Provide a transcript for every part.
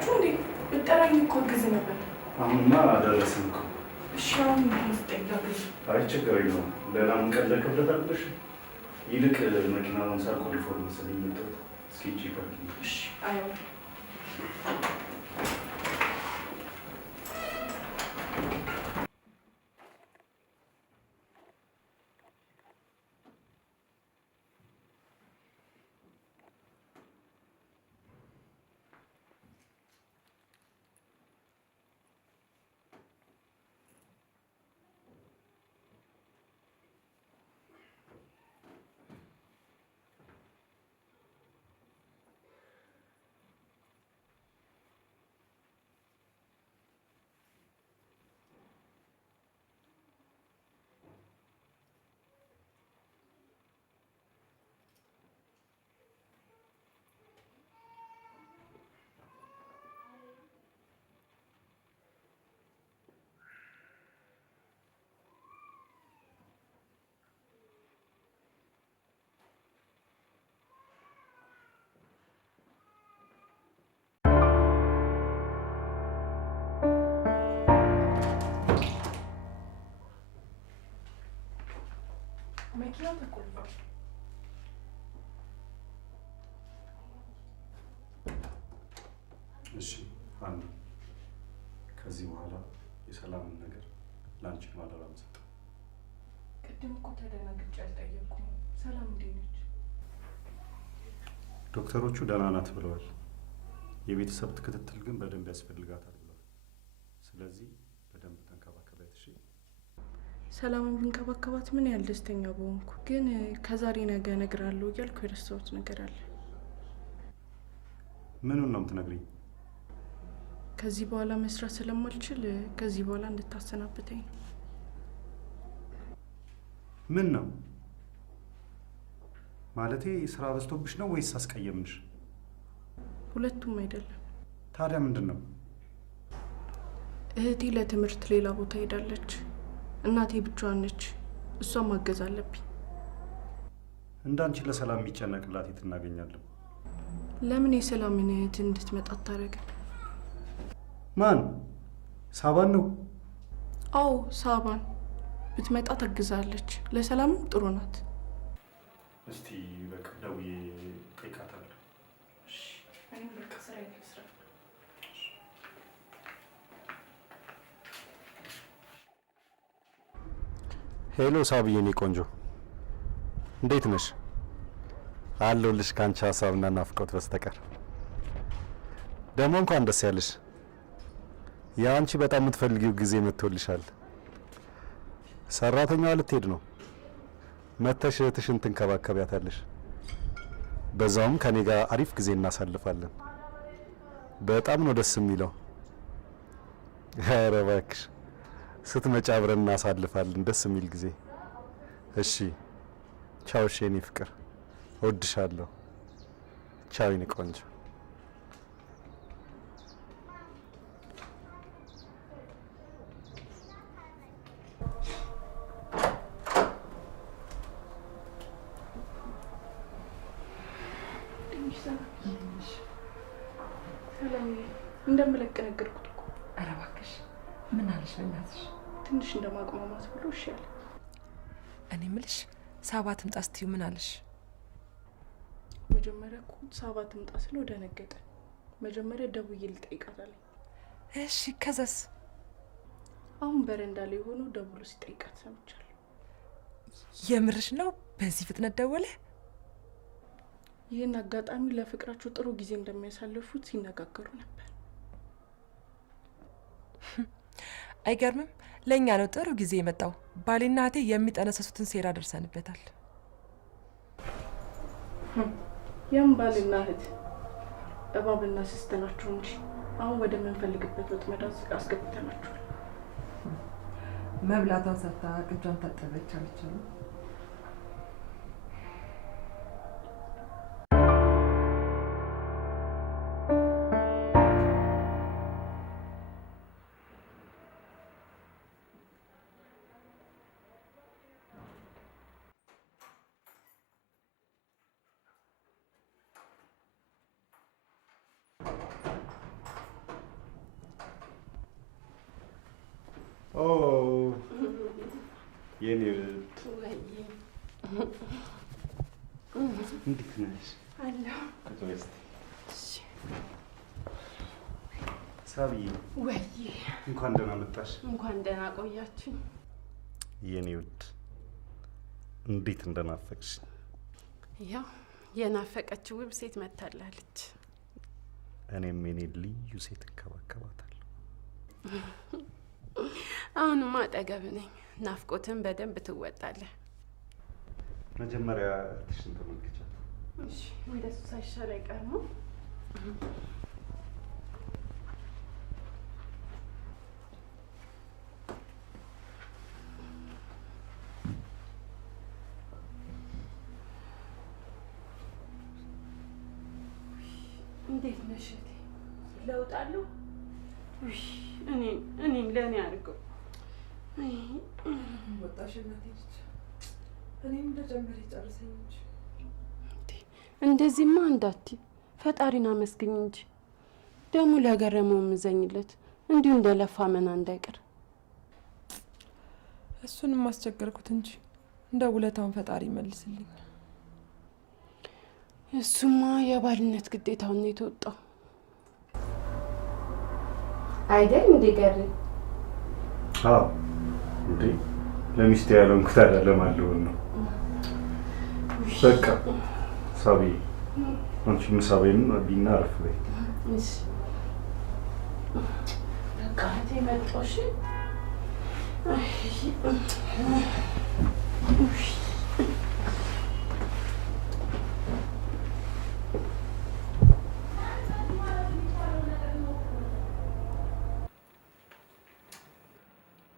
መጣችሁ እንዴ? ብጠራኝ እኮ አግዝ ነበር። አሁንማ ደረስን እኮ። እሺ አሁን ማስጠጋግዝ። አይ ችግር የለውም። ሌላ ምን ቀን ለክብደት አለሽ? ይልቅ መኪናውን ሳልቆልፎ መሰለኝ የመጣሁት። እስኪ ሂጂ ፓርኪንግ። እሺ አይ መኪናው ተቆልፏል። እሺ አንዱ ከዚህ በኋላ የሰላምን ነገር ላንቺ ማለራ መስጠት። ቅድም እኮ ተደናግጬ አልጠየቅኩም። ሰላም እንዴት ነች? ዶክተሮቹ ደህና ናት ብለዋል። የቤተሰብ ክትትል ግን በደንብ ያስፈልጋታል ብለዋል። ስለዚህ በደንብ ተንከባከቢያት። እሺ ሰላምን ብንከባከባት ምን ያህል ደስተኛ በሆንኩ። ግን ከዛሬ ነገ እነግራለሁ እያልኩ የረሳሁት ነገር አለ። ምኑን ነው የምትነግሪኝ? ከዚህ በኋላ መስራት ስለማልችል ከዚህ በኋላ እንድታሰናብተኝ ነው። ምን ነው ማለቴ? ስራ በዝቶብሽ ነው ወይስ አስቀየምንሽ? ሁለቱም አይደለም። ታዲያ ምንድን ነው? እህቴ ለትምህርት ሌላ ቦታ ሄዳለች። እናቴ ብቻዋን ነች። እሷን ማገዝ አለብኝ። እንዳንቺ ለሰላም የሚጨነቅላት የት እናገኛለን? ለምን የሰላምን እህት እንድትመጣ አታረግም? ማን? ሳባን ነው? አዎ ሳባን ብትመጣ ታግዛለች። ለሰላምም ጥሩ ናት። እስቲ በቃ ደውዬ እጠይቃታለሁ። እሺ እኔም በቃ ስራዬን ልስራ። ሄሎ ሳብዬ፣ እኔ ቆንጆ እንዴት ነሽ? አለሁልሽ ከአንቺ ሀሳብና ናፍቆት በስተቀር። ደግሞ እንኳን ደስ ያለሽ። የአንቺ በጣም የምትፈልጊው ጊዜ መጥቶልሻል። ሰራተኛዋ ልትሄድ ነው። መተሽ እህትሽን ትንከባከቢያታለሽ። በዛውም ከኔ ጋር አሪፍ ጊዜ እናሳልፋለን። በጣም ነው ደስ የሚለው። ኧረ እባክሽ ስትመጪ አብረን እናሳልፋለን ደስ የሚል ጊዜ። እሺ ቻው። እሺ የኔ ፍቅር እወድሻለሁ። ቻው የኔ ቆንጆ። እንደምለቅ ነገርኩት እኮ። ኧረ እባክሽ ምን አለሽ? በእናትሽ ትንሽ እንደማቅማማት ብሎ እሺ አለ። እኔ የምልሽ ሳባ ትምጣ ስትዪው ምን አለሽ? መጀመሪያ እኮ ሳባ ትምጣ ስለው ደነገጠ። መጀመሪያ ደውዬ ልጠይቃት አለኝ። እሺ ከዛስ? አሁን በረንዳ ላይ ሆኖ ደውሎ ሲጠይቃት ሰምቻለሁ። የምርሽ ነው? በዚህ ፍጥነት ደወለ? ይህን አጋጣሚ ለፍቅራቸው ጥሩ ጊዜ እንደሚያሳልፉት ሲነጋገሩ ነበር። አይገርምም? ለእኛ ነው ጥሩ ጊዜ የመጣው። ባሌና እህቴ የሚጠነሰሱትን ሴራ ደርሰንበታል። ያም ባልና እህት እባብና ስስት ናቸው እንጂ አሁን ወደ ምንፈልግበት ወጥመድ አስገብተናቸዋል። መብላቷን ሰጥታ እጇን ታጠበች አለች። የኔ እንዴት ነሽ? አለሁ። ሳብዬ ወይ እንኳን ደህና መጣሽ። እንኳን ደህና ቆያችሁ። የኔ ውድ እንዴት እንደናፈቅሽ። ያው የናፈቀችው ውብ ሴት መታላለች። እኔም የኔ ልዩ ሴት እንከባከባታለሁ። አሁንማ አጠገብ ነኝ። ናፍቆትን በደንብ ትወጣለህ። መጀመሪያ እህትሽን ተመልክቻት። እሺ እንደሱ ሳይሻል አይቀርም። እንዴት ነሽ? ለውጥ አለው? እኔን ለእኔ አድርገው ወጣሽ እናቴ ልጅ። እኔም እንደጀመረ ጨርሰኝ እንጂ እንደዚህማ እንዳትዪ። ፈጣሪን አመስግኝ እንጂ ደግሞ ለገረመው ምዘኝለት እንዲሁ እንደለፋ መና እንዳይቀር። እሱንም አስቸገርኩት እንጂ እንደ ውለታውን ፈጣሪ ይመልስልኝ። እሱማ የባልነት ግዴታውን ነው የተወጣው አይደል? እንዴ ገሪ? አዎ እንዴ ለሚስቴ ያለውን ኩታዳ ለማለውን ነው። በቃ ሳቢ አንቺ ምሳቤን ቢና አረፍ በይ። እሺ በቃ ተመጣሽ።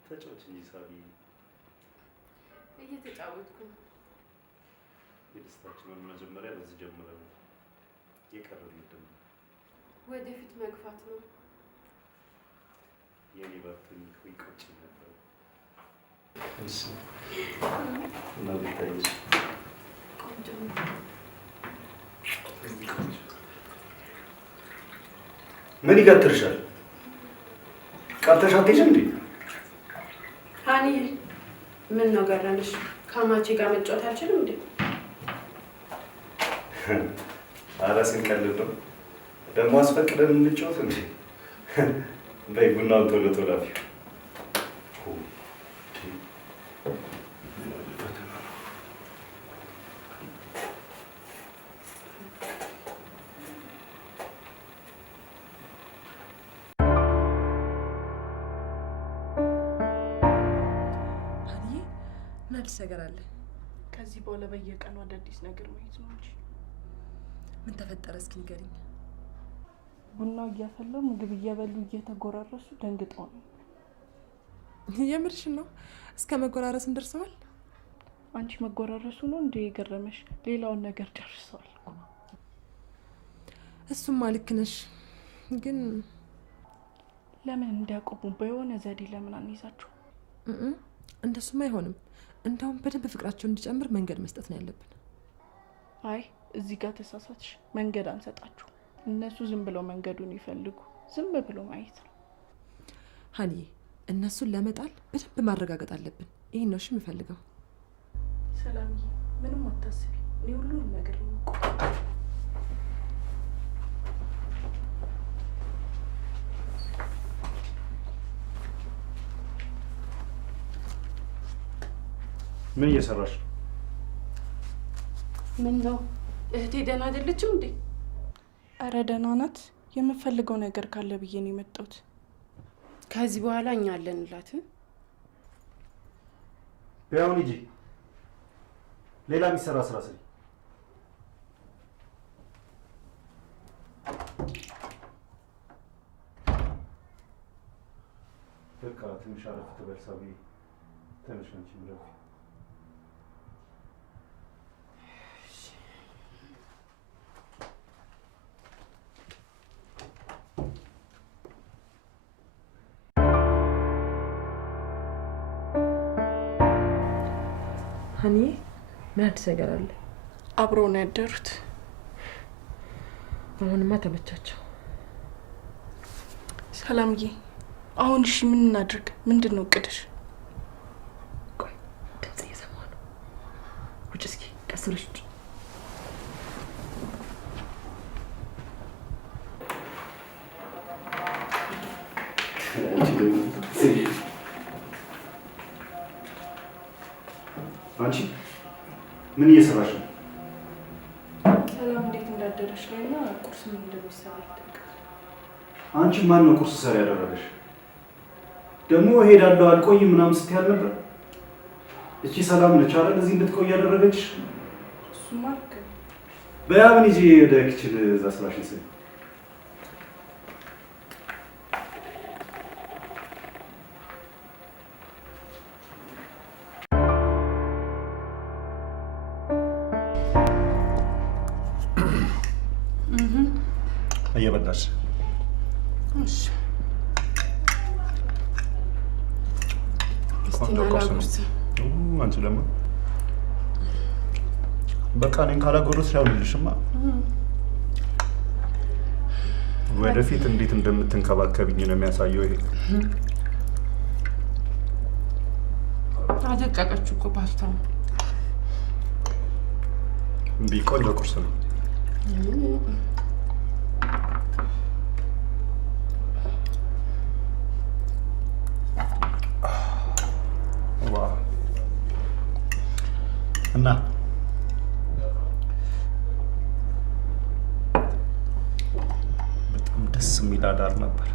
ተጫወች እንጂ ሳቢ። እየተጫወትኩ የደስታችንን መጀመሪያ በዚህ ጀምረን የቀረን ምንድን ነው? ወደፊት መግፋት ነው። የኔ ባትኝ ይቆጭ ነበር። እሺ እና ቢታይሽ ቆንጆ ምን ይገትርሻል? ቀርተሽ አትሄጂም እንዴ? ሃኒ ምን ነው ገረመሽ? ከማቼ ጋር መጫወት አልችልም እንዴ? ኧረ ስንቀልድ ነው ደግሞ አስፈቅደን እንጫወት እንዴ? በይ ቡናውን ቶሎ ቶሎ አፍዪ። አዲስ ነገር አለ? ከዚህ በኋላ በየቀኑ አዳዲስ ነገር ማየት ነው እንጂ። ምን ተፈጠረ እስኪ ንገሪኝ። ቡናው እያፈሉ ምግብ እየበሉ እየተጎራረሱ ደንግጠው ነው። የምርሽን ነው? እስከ መጎራረስን ደርሰዋል? አንቺ መጎራረሱ ነው እንዴ የገረመሽ? ሌላውን ነገር ጨርሰዋል። እሱማ ልክ ነሽ፣ ግን ለምን እንዲያቆሙ በየሆነ ዘዴ ለምን አንይዛቸው? እንደሱማ አይሆንም። እንደውም በደንብ ፍቅራቸው እንዲጨምር መንገድ መስጠት ነው ያለብን። አይ እዚህ ጋር ተሳሳትሽ። መንገድ አንሰጣቸው። እነሱ ዝም ብለው መንገዱን ይፈልጉ። ዝም ብሎ ማየት ነው። ሀኒዬ እነሱን ለመጣል በደንብ ማረጋገጥ አለብን። ይሄን ነው እሺ የምፈልገው። ሰላምዬ ምንም አታስቢ። እኔ ሁሉንም ነገር ነው የምቆጣጠረው። ምን እየሰራሽ ነው? ምን ነው እህቴ ደህና አይደለችም እንዴ? አረ ደህና ናት። የምፈልገው ነገር ካለ ብዬ ነው የመጣሁት። ከዚህ በኋላ እኛ አለንላት። ቢያውን ሂጂ፣ ሌላ የሚሰራ ስራ ስሪ። በቃ ትንሽ አረፍ ትበል ሳቢ። ትንሽ አንቺ ምረፍ። ሀኒ ምን አዲስ ነገር አለ? አብረው ነው ያደሩት። አሁንማ ተመቻቸው። ሰላምዬ አሁን እሺ ምን እናድርግ? ምንድን ነው እቅድሽ? ቆይ አስርሽ አንቺ ምን እየሰራሽ ነው? ሰላም እንዴት እንዳደረሽ ነውና ቁርስ ምን እንደሚሰራ ልጠይቅሽ። አንቺ ማን ነው ቁርስ ሰሪ ያደረገሽ? ደግሞ እሄዳለሁ አልቆይም ምናምን ስትያል ነበር። እቺ ሰላም ነች አይደል እዚህ እንድትቆይ ያደረገችሽ? እሱማ ልክ ነው። በያብን ይዤ ወደ ኪችን እዛ ስራሽን ስሪ። እየበላሽ እሺ አንቺ ደግሞ በቃ እኔን ካላጎረስሽ አይሆንልሽማ። ወደፊት እንዴት እንደምትንከባከብኝ ነው የሚያሳየው ይሄ። አደቀቀችው እኮ ፓስታው። ቆንጆ ቁርስ ነው። እና በጣም ደስ የሚል አዳር ነበር።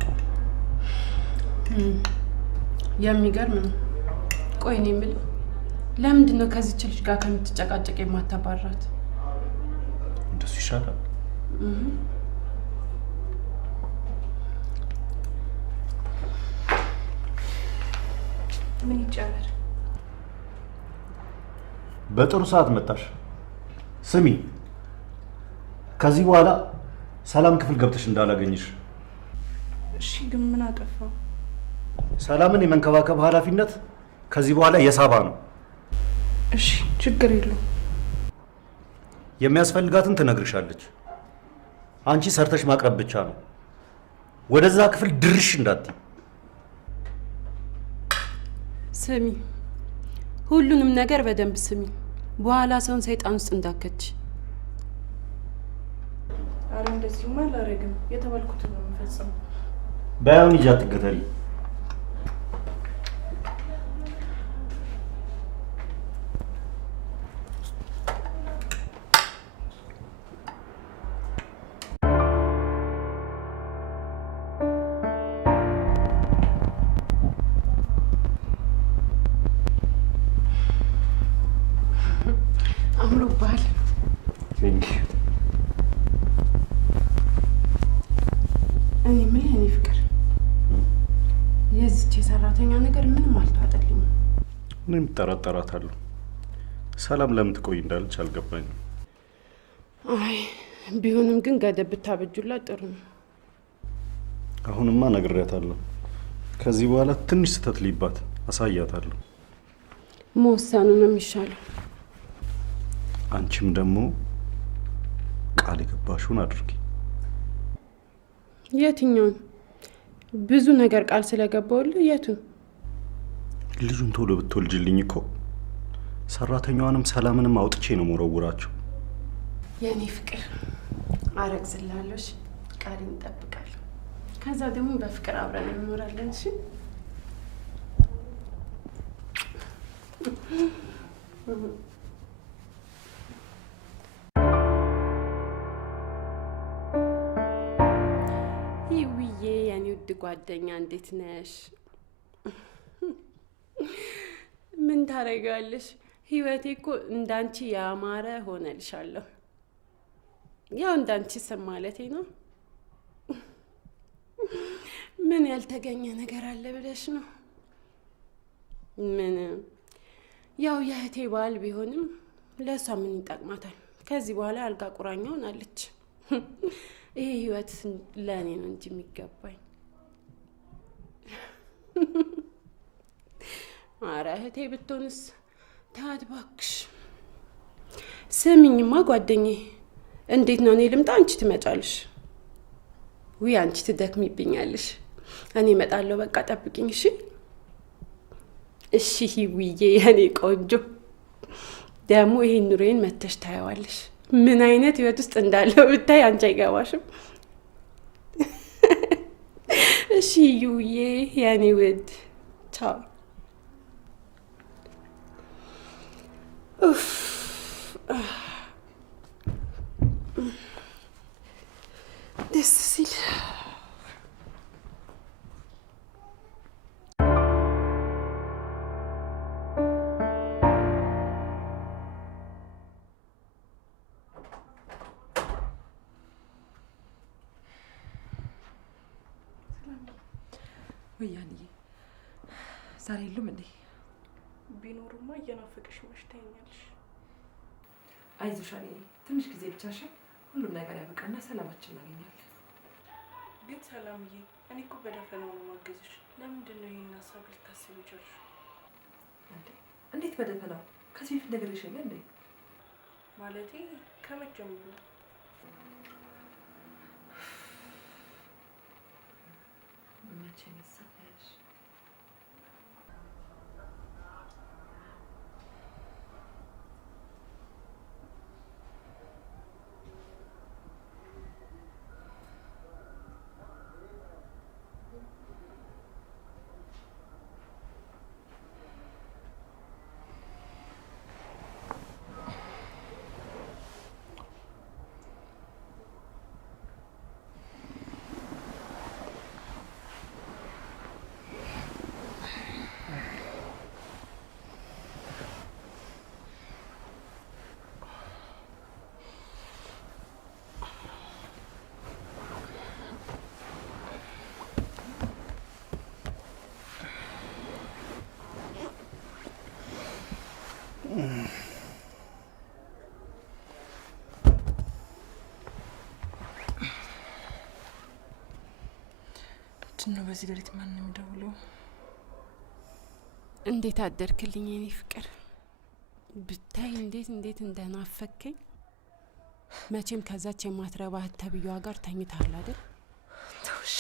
የሚገርም ነው። ቆይ እኔ የምልህ ለምንድን ነው ከዚህች ልጅ ጋር ከምትጨቃጨቅ የማታባራት? እንደሱ ይሻላል። ምን ይቻላል? በጥሩ ሰዓት መጣሽ። ስሚ፣ ከዚህ በኋላ ሰላም ክፍል ገብተሽ እንዳላገኝሽ። እሺ፣ ግን ምን አጠፋው? ሰላምን የመንከባከብ ኃላፊነት ከዚህ በኋላ የሳባ ነው። እሺ፣ ችግር የለውም። የሚያስፈልጋትን ትነግርሻለች። አንቺ ሰርተሽ ማቅረብ ብቻ ነው። ወደዛ ክፍል ድርሽ እንዳትይ። ስሚ፣ ሁሉንም ነገር በደንብ ስሚ። በኋላ ሰውን ሰይጣን ውስጥ እንዳከች። አረ እንደዚህማ አላረግም። የተባልኩትን ነው የምፈጽመው። ባይሆን ይዤ አትገተሪ። አምሮብሃል። እኔ ምን የኔ ፍቅር የዚች የሰራተኛ ነገር ምንም አልተዋጠልኝም። እኔም እጠራጠራታለሁ። ሰላም ለምን ትቆይ እንዳለች አልገባኝም። አይ ቢሆንም ግን ገደብ ብታበጁላት ጥሩ ነው። አሁንማ ነግሬያታለሁ። ከዚህ በኋላ ትንሽ ስህተት ሊባት አሳያታለሁ። መወሰኑ ነው የሚሻለው። አንቺም ደግሞ ቃል የገባሽውን አድርጊ። የትኛውን? ብዙ ነገር ቃል ስለገባውልህ የቱን? ልጁን ቶሎ ብትወልጅልኝ እኮ ሰራተኛዋንም ሰላምንም አውጥቼ ነው መወረውራቸው። የኔ ፍቅር አረግዝላለሁ። ቃሌን እጠብቃለሁ። ከዛ ደግሞ በፍቅር አብረን እንኖራለን። እሺ ይውዬ የኔ ውድ ጓደኛ እንዴት ነሽ? ምን ታረጋለሽ? ህይወቴ እኮ እንዳንቺ ያማረ ሆነልሻለሁ። ያው እንዳንቺ ስም ማለቴ ነው። ምን ያልተገኘ ነገር አለ ብለሽ ነው? ምን ያው የእህቴ ባል ቢሆንም ለእሷ ምን ይጠቅማታል? ከዚህ በኋላ አልጋ ቁራኛ ሆናለች። ይሄ ህይወት ለእኔ ነው እንጂ የሚገባኝ። ኧረ እህቴ ብትሆንስ ተያት እባክሽ። ስሚኝማ ጓደኛዬ፣ እንዴት ነው? እኔ ልምጣ አንቺ ትመጫለሽ? ውይ አንቺ ትደክሚብኛለሽ። እኔ እመጣለሁ። በቃ ጠብቂኝ። እሺ እሺ ውዬ የኔ ቆንጆ ደግሞ ይሄን ኑሮዬን መተሽ ታየዋለሽ። ምን አይነት ህይወት ውስጥ እንዳለው ብታይ አንቺ አይገባሽም። እሺ ዩዬ የኔ ውድ ቻው። ደስ ሲል ወያኔ ዛሬ የሉም እንዴ? ቢኖሩማ እየናፈቀሽ መች ታይኛለሽ። አይዞሽ አለኝ። ትንሽ ጊዜ ብቻ ሻ ሁሉም ነገር ያበቃና ሰላማችን እናገኛለን። ግን ሰላምዬ፣ እኔ እኮ በደፈናው ነው ማገዝሽ። ለምንድን ነው ይሄን ሀሳብ ልታስቢ ቻልሽ? እንዴት በደፈናው? ከዚህ በፊት ነገርሽ የለ እንዴ? ማለቴ ከመቼ ጀምሮ? መቼ መሰለሽ? ነው በዚህ ሌሊት ማን ነው የሚደውለው? እንዴት አደርክልኝ የኔ ፍቅር? ብታይ እንዴት እንደናፈከኝ። መቼም ከዛች የማትረባ ተብዬዋ ጋር ተኝታል አይደል? ተውሻ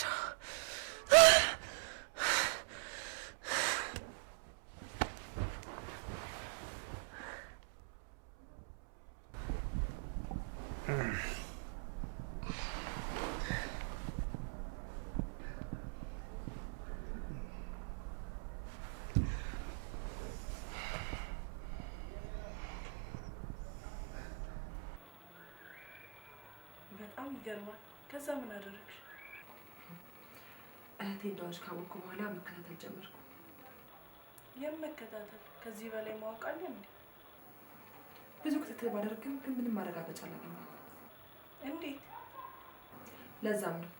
በጣም ይገርማል። ከዛ ምን አደረግሽ? እህቴ እንደሆነች ካወቅኩ በኋላ መከታተል ጀመርኩ። የመከታተል ከዚህ በላይ ማወቅ አለ እንዴ? ብዙ ክትትል ባደርግም ግን ምንም ማረጋገጫ አላገኘሁም። እንዴት? ለዛም ነው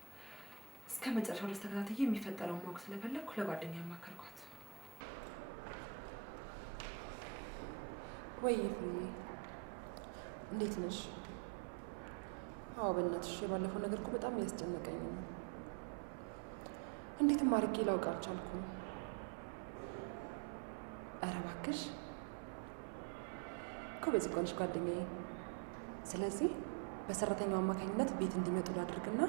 እስከ መጨረሻው ድረስ ተከታትዬ የሚፈጠረውን ማወቅ ስለፈለግኩ ለጓደኛዬ አማከርኳት። ወይ ፍሬ እንዴት ነሽ? አዎ በእናትሽ የባለፈው ነገር እኮ በጣም እያስጨነቀኝ ነው። እንዴትም አድርጌ ላውቅ አልቻልኩም። ኧረ እባክሽ እኮ በዚህ ቆንጆ ጓደኛዬ። ስለዚህ በሰራተኛው አማካኝነት ቤት እንዲመጡ ላድርግና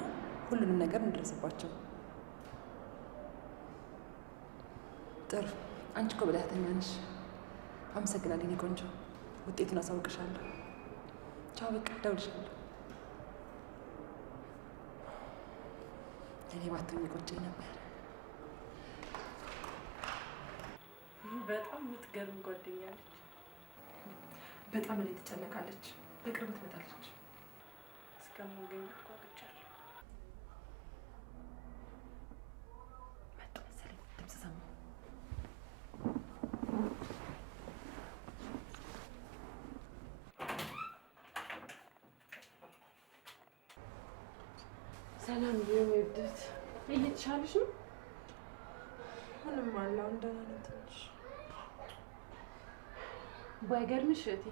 ሁሉንም ነገር እንደርስባቸው። ጥሩ፣ አንቺ እኮ ብልሃተኛ ነሽ። አመሰግናለሁ የኔ ቆንጆ። ውጤቱን አሳውቅሻለሁ። ቻው፣ በቃ እደውልልሻለሁ። እኔ ባትሆኚ ቆጨኝ ነበር። በጣም የምትገርም ጓደኛ ነች። በጣም እኔ ትጨነቃለች። በቅርቡ ትመጣለች። እስከማገኘት ጓጉቻለሁ። መጡ መሰለኝ። ድምፅ ሰማሁ። ሰላም ይወድት እየተሻለሽ ነው? ምንም አለው እንደሆነ ትንሽ ባይገርምሽ እህቴ፣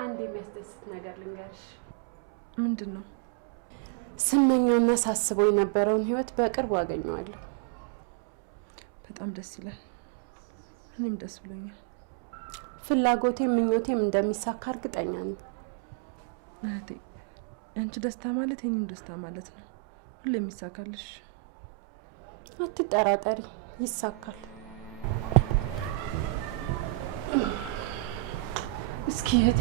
አንድ የሚያስደስት ነገር ልንገርሽ። ምንድን ነው? ስመኛውና ሳስበው የነበረውን ህይወት በቅርቡ አገኘዋለሁ። በጣም ደስ ይላል። እኔም ደስ ብሎኛል። ፍላጎቴም ምኞቴም እንደሚሳካ እርግጠኛ ነኝ። እህቴ፣ አንቺ ደስታ ማለት የኔም ደስታ ማለት ነው። ሁሌም ይሳካልሽ። አትጠራጠሪ፣ ይሳካል። እስኪ እህቴ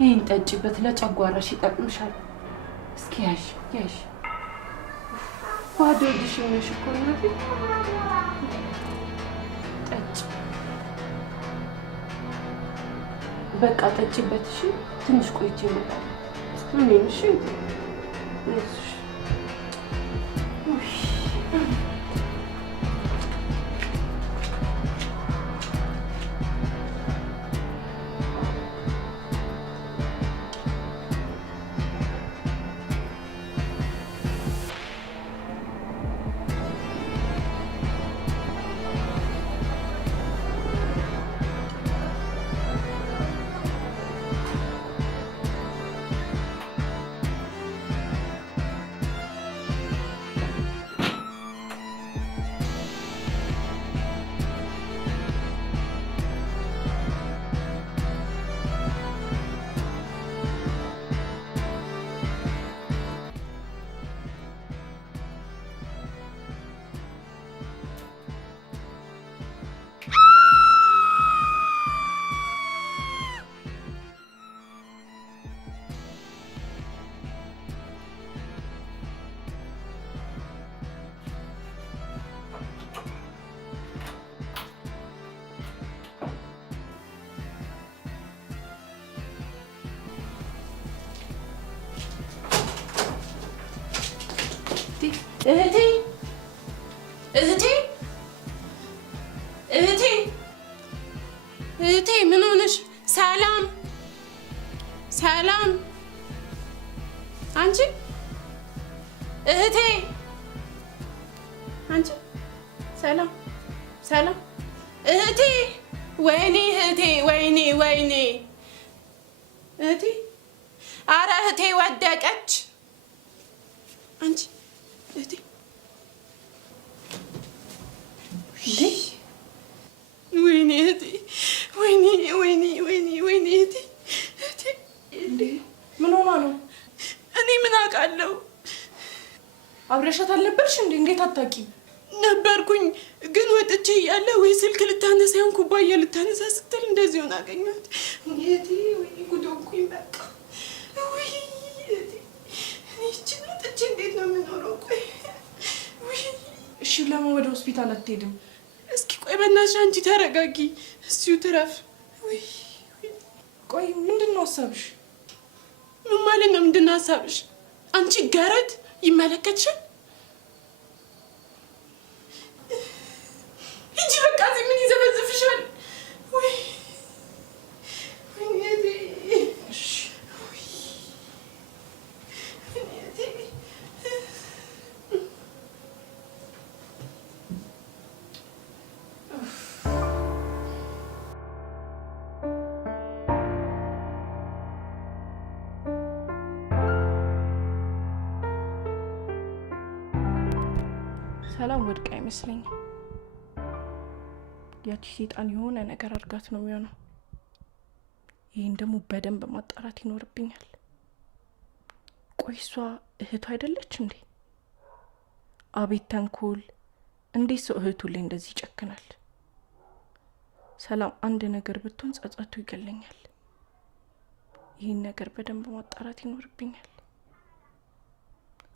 ይህን ጠጪበት፣ ለጨጓራሽ ይጠቅምሻል። እስኪ ያሽ ያሽ ባዶ እጅሽ ነሽ እኮ እናቴ። ጠጪ በቃ ጠጪበት። እሺ ትንሽ ቆይቼ እመጣለሁ። ምን እሺ እሺ እህቴ እህቴ እህቴ እህቴ ምን ሆነሽ? ሰላም ሰላም፣ አንቺ እህቴ አንቺ ሰላም ሰላም እህቴ፣ ወይኔ እህቴ፣ ወይኔ ወይኔ እህቴ፣ አረ እህቴ ወደቀች። አንቺ እህቴ ወይኔ እህቴ፣ ወይኔ ወይኔ ወይኔ ወይኔ እህቴ፣ እህቴ እንዴ ምን ሆና ነው? እኔ ምን አውቃለሁ? አብረሻት አልነበርሽ እንዴ? እንዴት አታውቂም? ነበርኩኝ፣ ግን ወጥቼ እያለ ወይ ስልክ ልታነሳ ይሆን ኩባያ ልታነሳ ስትል እንደዚህ ሆነ አገኘኋት። እህቴ ወይኔ ጉድ ሆንኩኝ በቃ። ውይ እህቴ፣ እኔ እችን ወጥቼ እንዴት ነው የምኖረው? ቆይ ውይ። እሺ ለምን ወደ ሆስፒታል አትሄድም? እስኪ ቆይ በእናትሽ አንቺ ተረጋጊ፣ እዚሁ ትረፍ። ውይ ቆይ ምንድን ነው ሀሳብሽ? ምን ማለት ነው ምንድን ነው ሀሳብሽ? አንቺ ገረድ ይመለከትሻል? እንጂ በቃ እዚህ ምን ይዘበዝፍሻል? ወይ ወይኔ እሺ ወይ ወይኔ ሰላም ወድቃ አይመስለኝም። ያቺ ሴጣን የሆነ ነገር አድርጋት ነው የሚሆነው። ይህን ደግሞ በደንብ ማጣራት ይኖርብኛል። ቆይ እሷ እህቱ አይደለች እንዴ? አቤት ተንኮል! እንዴት ሰው እህቱ ላይ እንደዚህ ይጨክናል? ሰላም አንድ ነገር ብትሆን ጸጸቱ ይገለኛል። ይህን ነገር በደንብ ማጣራት ይኖርብኛል።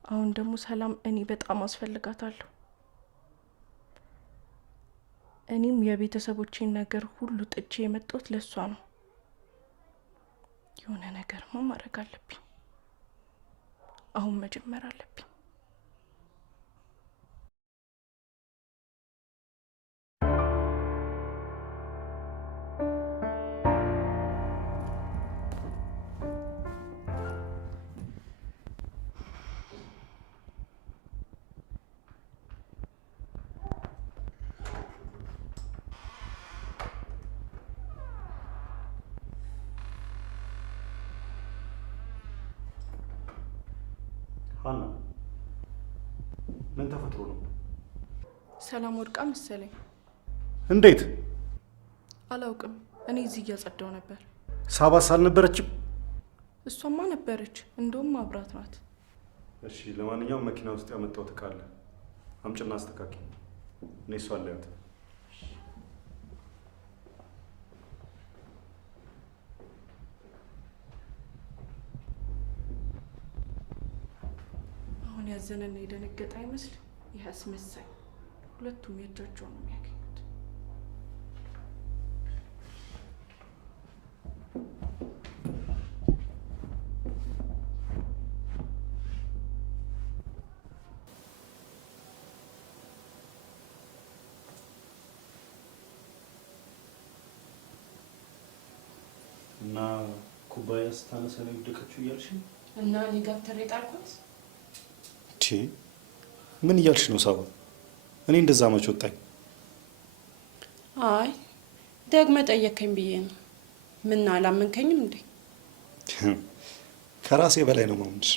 አሁን ደግሞ ሰላም እኔ በጣም አስፈልጋታለሁ። እኔም የቤተሰቦቼን ነገር ሁሉ ጥቼ የመጣሁት ለሷ ነው። የሆነ ነገርማ ማድረግ አለብኝ። አሁን መጀመር አለብኝ። ሀና ምን ተፈጥሮ ነው? ሰላም ወድቃ መሰለኝ። እንዴት? አላውቅም። እኔ እዚህ እያጸዳው ነበር። ሳባስ አልነበረችም? እሷማ ነበረች፣ እንደውም አብራት ናት። እሺ ለማንኛውም መኪና ውስጥ ያመጣው ተካለ አምጭና አስተካኪ። እኔ እሷን ላያት። ያዘነና የደነገጠ አይመስል ይህ አስመሳይ ሁለቱም የእጃቸውን ነው የሚያገኙት። እና ኩባያ ስታነሳ ነው የወደቀችው እያልሽ እና እኔ ገብተር የጣልኳት? ምን እያልሽ ነው ሳባ? እኔ እንደዛ መች ወጣኝ? አይ ደግመ ጠየከኝ ብዬ ነው። ምን አላመንከኝም እንዴ? ከራሴ በላይ ነው ማምንሽ።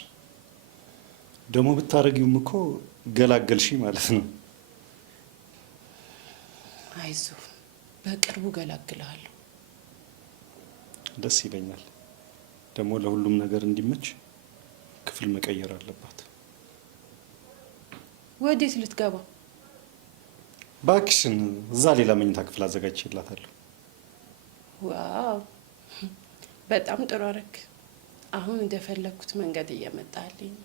ደግሞ ብታረጊውም እኮ ገላገልሽ ማለት ነው። አይዞህ በቅርቡ ገላግልሃለሁ። ደስ ይለኛል። ደግሞ ለሁሉም ነገር እንዲመች ክፍል መቀየር አለባት። ወዴት ልትገባ? ባክሽን እዛ ሌላ መኝታ ክፍል አዘጋጅቼላታለሁ። ዋው በጣም ጥሩ አረክ። አሁን እንደፈለኩት መንገድ እየመጣልኝ።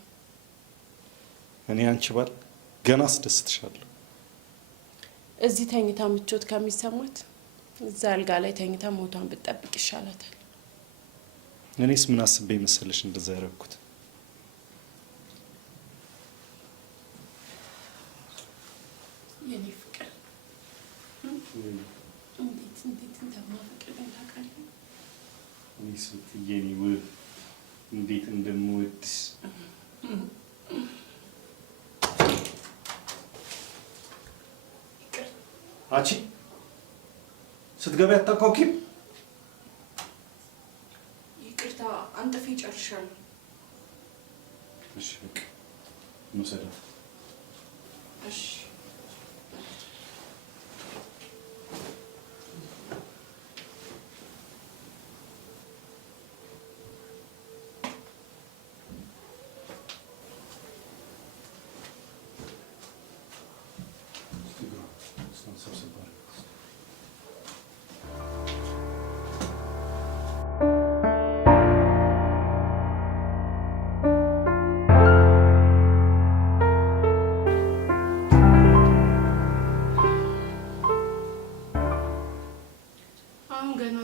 እኔ አንቺ ባል ገና አስደስትሻለሁ። እዚህ ተኝታ ምቾት ከሚሰማት እዛ አልጋ ላይ ተኝታ ሞቷን ብትጠብቅ ይሻላታል። እኔስ ምን አስቤ መሰለሽ እንደዛ ያደረኩት? የኔ ፍቅር እንዴት እንደማፈቅር ታውቃለህ? እኔስ የኔ ውብ እንዴት እንደምወድሽ። አንቺ ስትገቢ አታውቂም? ይቅርታ አንጥፌ ጨርሻለሁ። እሺ በቃ እንውሰዳት። እሺ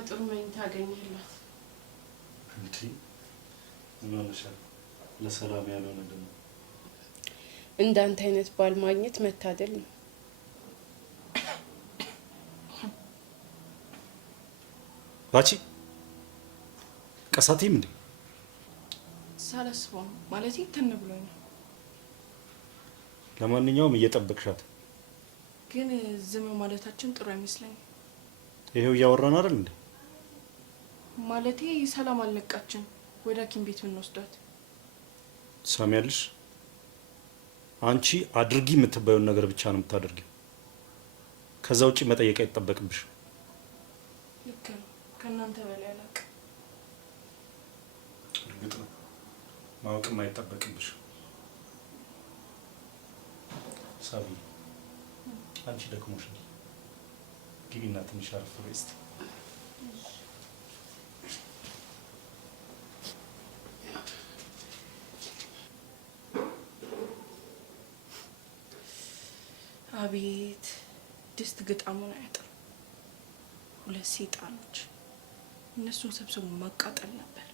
ጥሩ መኝታ አገኘላት። እንዴ ምን ሆነሻል? ለሰላም ያልሆነ ደግሞ እንዳንተ አይነት ባል ማግኘት መታደል ነው። ባቺ ቀሳቲም እንዴ? ሳላስበው ማለት ትን ብሎኝ ነው። ለማንኛውም እየጠበቅሻት ግን ዝም ማለታችን ጥሩ አይመስለኝም። ይሄው እያወራን አይደል እንዴ? ማለቴ ሰላም አልነቃችን። ወደ ሐኪም ቤት ብንወስዳት። ትሰሚያለሽ? አንቺ አድርጊ የምትባየውን ነገር ብቻ ነው የምታደርጊው። ከዛ ውጪ መጠየቅ አይጠበቅብሽ። ልክ ነው። ከእናንተ በላይ አላውቅም። እርግጥ ነው ማወቅም አይጠበቅብሽ። ሳቢ አንቺ ደክሞሻል። ግቢና ትንሽ አረፍ በይ እስቲ። አቤት ድስት ግጣሙን አያጥሩ። ሁለት ሰይጣኖች፣ እነሱን ሰብስቦ ማቃጠል ነበር።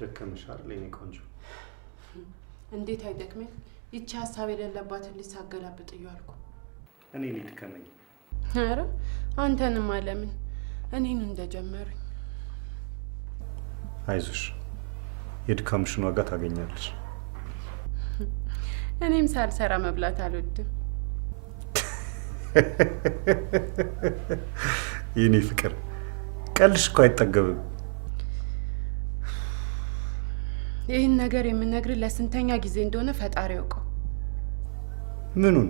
ደከመሻል የኔ ቆንጆ? እንዴት አይደክመኝ? ይቺ ሀሳብ የሌለባትን ሊሳገላብጥ እያልኩ እኔ ልትከመኝ። ኧረ አንተንም አለምን እኔን እንደጀመሩኝ። አይዞሽ የድካምሽን ዋጋ ታገኛለሽ። እኔም ሳልሰራ መብላት አልወድም። የኔ ፍቅር ቀልሽ እኮ አይጠገብም። ይህን ነገር የምነግርህ ለስንተኛ ጊዜ እንደሆነ ፈጣሪ ያውቀው። ምኑን?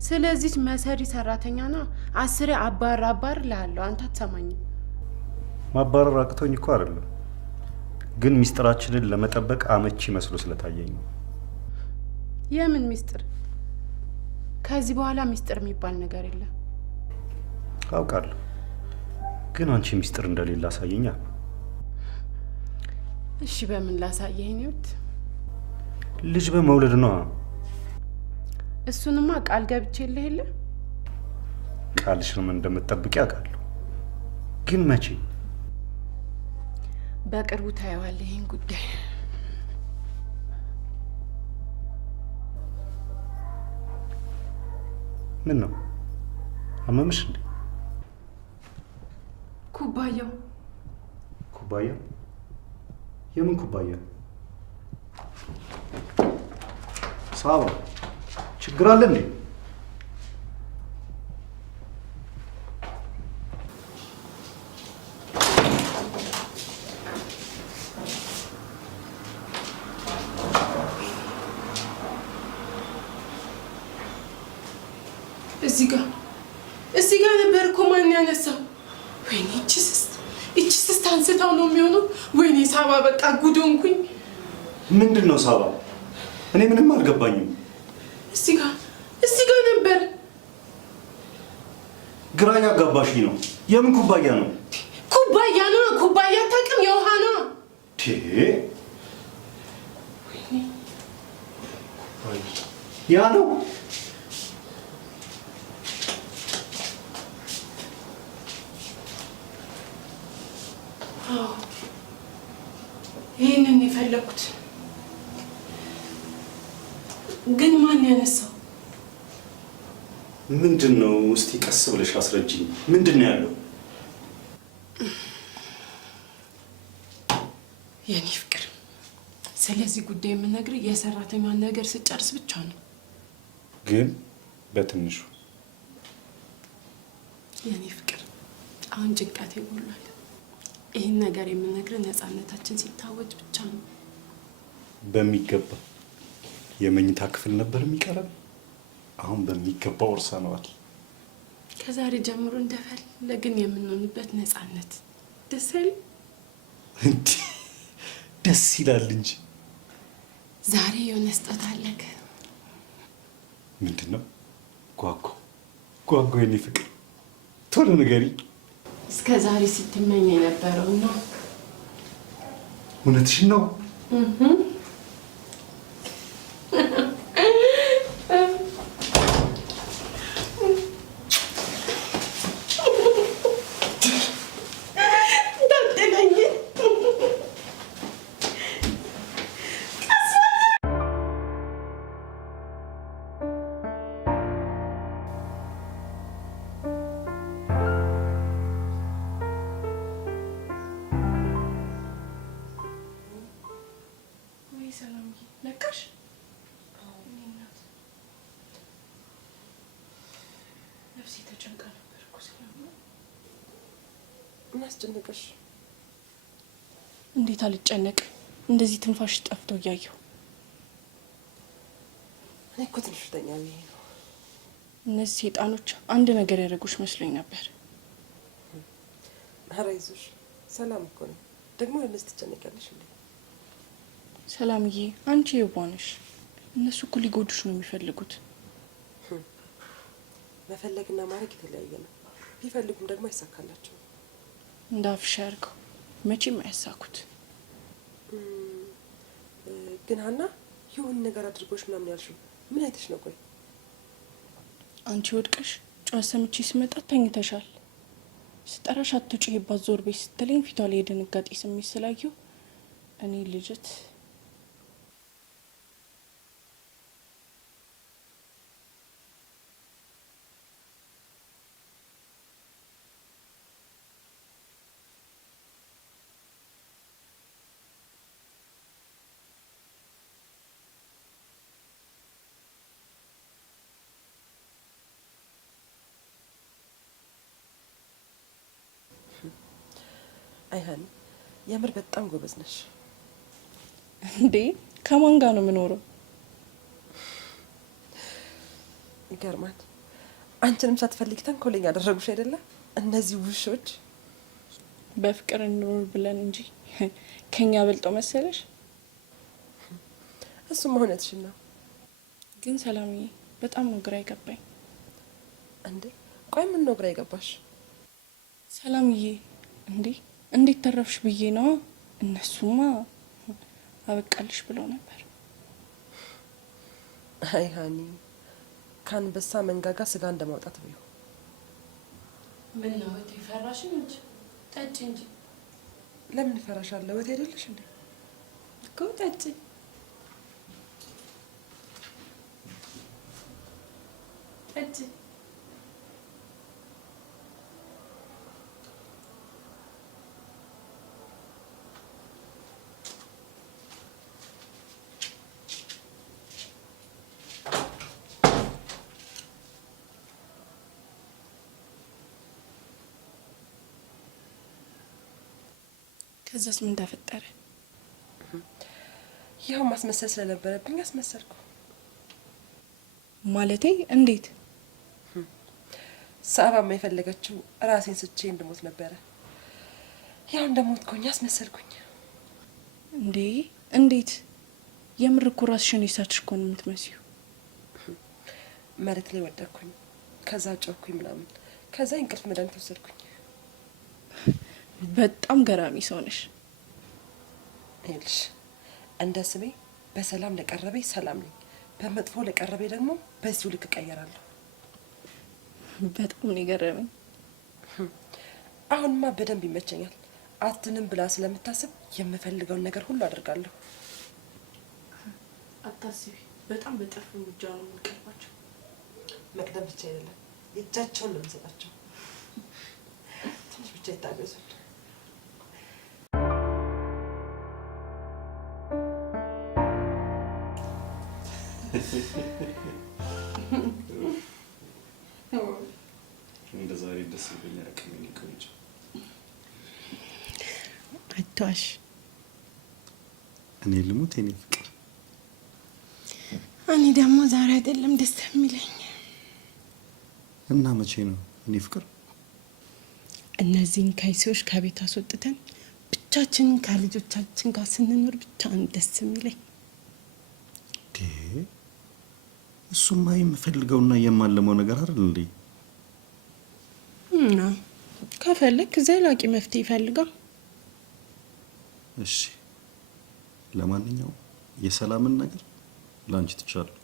ስለዚህ መሰሪ ሰራተኛ ነው 10 አባር ላለው አንተ አትሰማኝም። ማባረር አቅቶኝ እኮ አይደለም፣ ግን ሚስጥራችንን ለመጠበቅ አመቺ መስሎ ስለታየኝ ነው። የምን ሚስጥር? ከዚህ በኋላ ሚስጥር የሚባል ነገር የለም። አውቃለሁ፣ ግን አንቺ ሚስጥር እንደሌለ አሳየኛ። እሺ በምን ላሳየኝ? ልጅ በመውለድ ነው። እሱንማ ቃል ገብቼልህ የለ። ቃልሽንም እንደምትጠብቂ አውቃለሁ፣ ግን መቼ? በቅርቡ ታየዋለህ ይህን ጉዳይ። ምን ነው አመምሽ እንዴ? ኩባያው ኩባያ? የምን ኩባያ? ሳባ ችግር አለ እንዴ? እዚህ ጋር ነበር እኮ። ማን ያነሳው? ወይኔ እቺ ስስት አንስታው ነው የሚሆነው። ወይኔ ሳባ በቃ ጉድ ሆንኩኝ። ምንድን ነው ሳባ? እኔ ምንም አልገባኝም። እዚህ ጋር ነበር። ግራ ያጋባሽኝ ነው። የምን ኩባያ ነው? ኩባያ ነው። ኩባያ አታውቅም? የውሃ ነው። ያ ነው። ይህንን የፈለኩት ግን ማን ያነሳው? ምንድን ነው? እስቲ ቀስ ብለሽ አስረጅኝ። ምንድን ነው ያለው? የኔ ፍቅር፣ ስለዚህ ጉዳይ የምነግርህ የሰራተኛዋን ነገር ስጨርስ ብቻ ነው። ግን በትንሹ የኔ ፍቅር፣ አሁን ጭንቀት ይጎላል። ይህን ነገር የምነግርህ ነፃነታችን ሲታወጅ ብቻ ነው። በሚገባ የመኝታ ክፍል ነበር የሚቀረን። አሁን በሚገባ ወርሰነዋል። ከዛሬ ጀምሮ እንደፈለግን የምንሆንበት ነፃነት። ደስ አይልም? ደስ ይላል እንጂ። ዛሬ የሆነ ስጦታ አለክ። ምንድን ነው? ጓጓ የኔ ፍቅር፣ ቶሎ ንገሪኝ። እስከ ዛሬ ስትመኝ የነበረው ነው። እውነትሽን ነው? ነቃሽ? ነፍሴ ተጨንቃ ነበር እኮ። ምን አስጨነቀሽ? እንዴት አልጨነቅ? እንደዚህ ትንፋሽ ጠፍቶ እያየሁ። እኔ እኮ ትንሽ ተኛ ነው። እነዚህ ሴጣኖች አንድ ነገር ያደረጉሽ መስሎኝ ነበር። ኧረ አይዞሽ፣ ሰላም እኮ ነው። ደግሞ ለነሱ ትጨነቂያለሽ እንዴ? ሰላምዬ፣ አንቺ የዋህ ነሽ። እነሱ እኮ ሊጎዱሽ ነው የሚፈልጉት። መፈለግና ማድረግ የተለያየ ነው። ቢፈልጉም ደግሞ አይሳካላቸውም። እንዳፍሽ ያድርገው፣ መቼም አያሳኩት። ግን ሀና የሆነ ነገር አድርጎሽ ምናምን ያልሽው ምን አይተሽ ነው? ቆይ አንቺ ወድቀሽ ጩኸት ሰምቼ ስመጣ ተኝተሻል። ስጠራሽ አትጩሂባት ዞር በይ ስትለኝ ፊቷ ላይ የድንጋጤ ስሜት ስላየሁ እኔ ልጅት አይሃን የምር በጣም ጎበዝ ነሽ። እንዴ ከማን ጋር ነው የምኖረው? ይገርማል። አንቺንም ሳትፈልጊ ተንኮለኛ ያደረጉሽ አይደለ እነዚህ ውሾች? በፍቅር እንኖር ብለን እንጂ ከኛ በልጦ መሰለሽ? እሱም እውነትሽን ነው። ግን ሰላምዬ በጣም ነው ግራ የገባኝ። እንዴ ቆይ ምን ነው ግራ የገባሽ? ሰላምዬ እንዴ እንዴት ተረፍሽ ብዬ ነው። እነሱማ አበቃልሽ ብለው ነበር። አይ ሀኒ ከአንበሳ መንጋጋ ስጋ እንደማውጣት ብዩ። ምን ነው እህቴ ፈራሽ እንጂ ጠጪ እንጂ። ለምን ፈራሻለሁ? ወት አይደለሽ እንዴ? እኮ ጠጪ። ጠጪ። ከዛስ ምን ተፈጠረ? ያው ማስመሰል ስለነበረብኝ አስመሰልኩ። ማለቴ እንዴት? ሳባማ የፈለገችው ራሴን ስቼ እንድሞት ነበረ። ያው እንደሞትኩኝ አስመሰልኩኝ። እንዴ እንዴት? የምር እኮ ራስሽን የሳትሽ እኮ ነው የምትመስዪው። መሬት ላይ ወደቅኩኝ፣ ከዛ ጮኩኝ ምናምን፣ ከዛ እንቅልፍ መድኃኒት ወሰድኩኝ። በጣም ገራሚ ሰው ነሽ። ይልሽ እንደ ስሜ በሰላም ለቀረበኝ ሰላም ነኝ፣ በመጥፎ ለቀረበኝ ደግሞ በዚሁ ልክ እቀየራለሁ። በጣም ነው የገረመኝ። አሁንማ በደንብ ይመቸኛል። አትድንም ብላ ስለምታስብ የምፈልገውን ነገር ሁሉ አደርጋለሁ። አታስቢ፣ በጣም በጥፍ እርምጃ ነው የምንቀርባቸው። መቅደም ብቻ አይደለም የእጃቸውን ነው የምሰጣቸው። ትንሽ ብቻ ይታገዙ። እንደ ዛሬ ደስ ይለኛል። ከምን ቆንጆ አትዋሽ። እኔ ልሙት የኔ ፍቅር። እኔ ደግሞ ዛሬ አይደለም ደስ የሚለኝ። እና መቼ ነው እኔ ፍቅር? እነዚህን ከይሴዎች ከቤት አስወጥተን ብቻችንን ከልጆቻችን ጋር ስንኖር ብቻ ነው ደስ የሚለኝ። እሱማ የምፈልገውና የማለመው ነገር አይደል እንዴ? እና ከፈለክ ዘላቂ መፍትሄ ይፈልጋል። እሺ ለማንኛውም የሰላምን ነገር ላንቺ ትቻለሁ።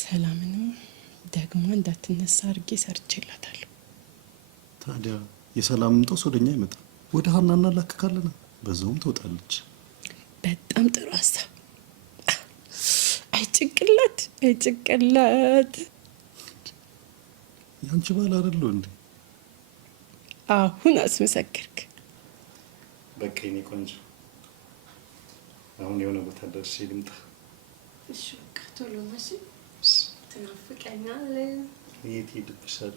ሰላምንም ደግሞ እንዳትነሳ አድርጌ ሰርቼላታለሁ። ታዲያ የሰላምን ጦስ ወደኛ ይመጣል። ወደ ሀናና ላክካለና በዛውም ትወጣለች። በጣም ጥሩ ሀሳብ። አይጭቅላት አይጭቅላት። ያንቺ ባል አይደለሁ እንዴ? አሁን አስመሰከርክ። በቃ የኔ ቆንጆ አሁን የሆነ ቦታ ደርሼ ልምጣ። እሺ በቃ ቶሎ መሽ ትናፍቀኛለህ። የት ሄድብሻል?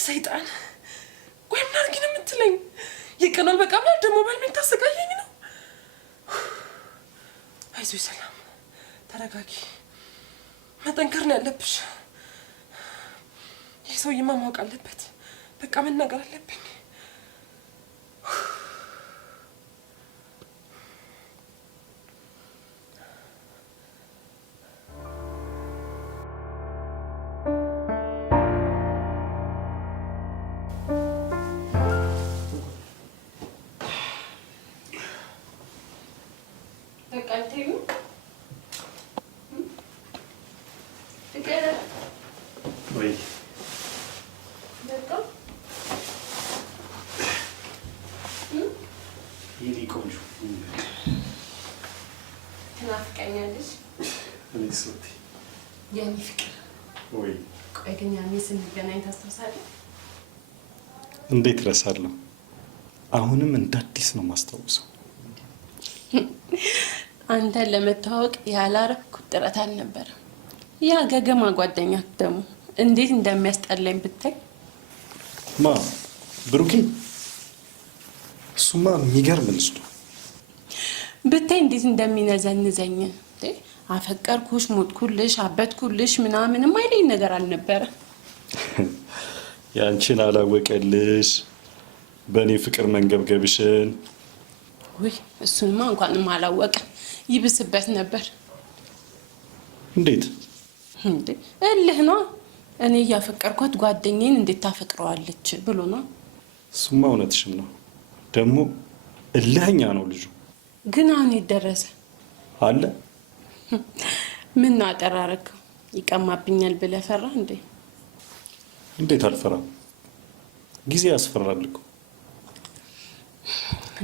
ሰይጣን ወይ ምን አድርጊ ነው የምትለኝ? የቀናል በቃ ብላ ደግሞ በልሜን ታሰቃየኝ ነው። አይዞሽ ሰላም ተረጋጊ፣ መጠንከር ነው ያለብሽ። ይህ ሰውዬማ ማወቅ አለበት። በቃ መናገር አለብኝ። አልተኙ ፍቅር ወይ በቃ የኔ ቆንጆ ትናፍቀኛለሽ። እኔስ ወቴ የኔ ፍቅር ወይ ቆይ ግን ያኔ ስንገናኝ ታስታውሳለህ? እንዴት ረሳለሁ? አሁንም እንደ አዲስ ነው ማስታወሰው። አንተን ለመታወቅ ያላረኩት ጥረት አልነበረም። ያ ገገማ ጓደኛ ደግሞ እንዴት እንደሚያስጠላኝ ብታይ። ማ ብሩኪ? እሱማ የሚገርም ልጅ ነው ብታይ እንዴት እንደሚነዘንዘኝ። አፈቀርኩሽ፣ ሞትኩልሽ፣ አበትኩልሽ ምናምንም አይለኝ ነገር አልነበረ። ያንቺን አላወቀልሽ በእኔ ፍቅር መንገብገብሽን። ውይ እሱንማ እንኳንም አላወቀ ይብስበት ነበር። እንዴት እንዴ? እልህ ነው። እኔ እያፈቀርኳት ጓደኛዬን እንዴት ታፈቅረዋለች ብሎ ነው። እሱማ እውነትሽም ነው። ደግሞ እልህኛ ነው ልጁ። ግን አሁን የደረሰ አለ። ምን ነው አጠራረከው? ይቀማብኛል ብለህ ፈራ እንዴ? እንዴት አልፈራም? ጊዜ ያስፈራል እኮ።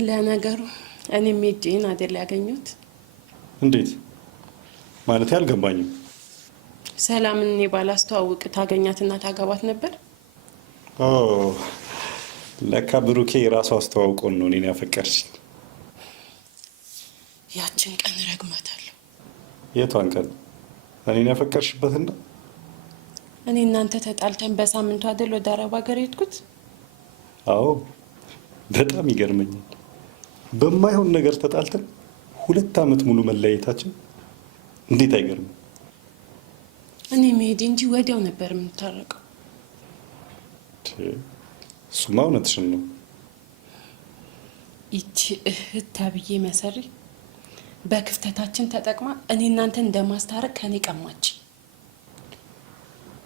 ለነገሩ እኔም ሄጄን አይደል ያገኘሁት። እንዴት ማለት? አልገባኝም። ሰላምን እኔ ባላስተዋውቅ ታገኛትና ታገባት ነበር? ኦ ለካ ብሩኬ የራሱ አስተዋውቆን ነው እኔን ያፈቀርሽኝ። ያችን ቀን ረግማታለሁ። የቷን ቀን? እኔን ያፈቀርሽበትና? እኔ እናንተ ተጣልተን በሳምንቱ አይደል ወደ አረብ ሀገር የሄድኩት? አዎ በጣም ይገርመኛል። በማይሆን ነገር ተጣልተን 2 ዓመት ሙሉ መለያየታችን እንዴት አይገርምም? እኔ መሄድ እንጂ ወዲያው ነበር የምንታረቀው። እሱማ እውነትሽን ነው። ይቺ እህት ተብዬ መሰሪ በክፍተታችን ተጠቅማ እኔ እናንተ እንደማስታረቅ ከኔ ቀማች።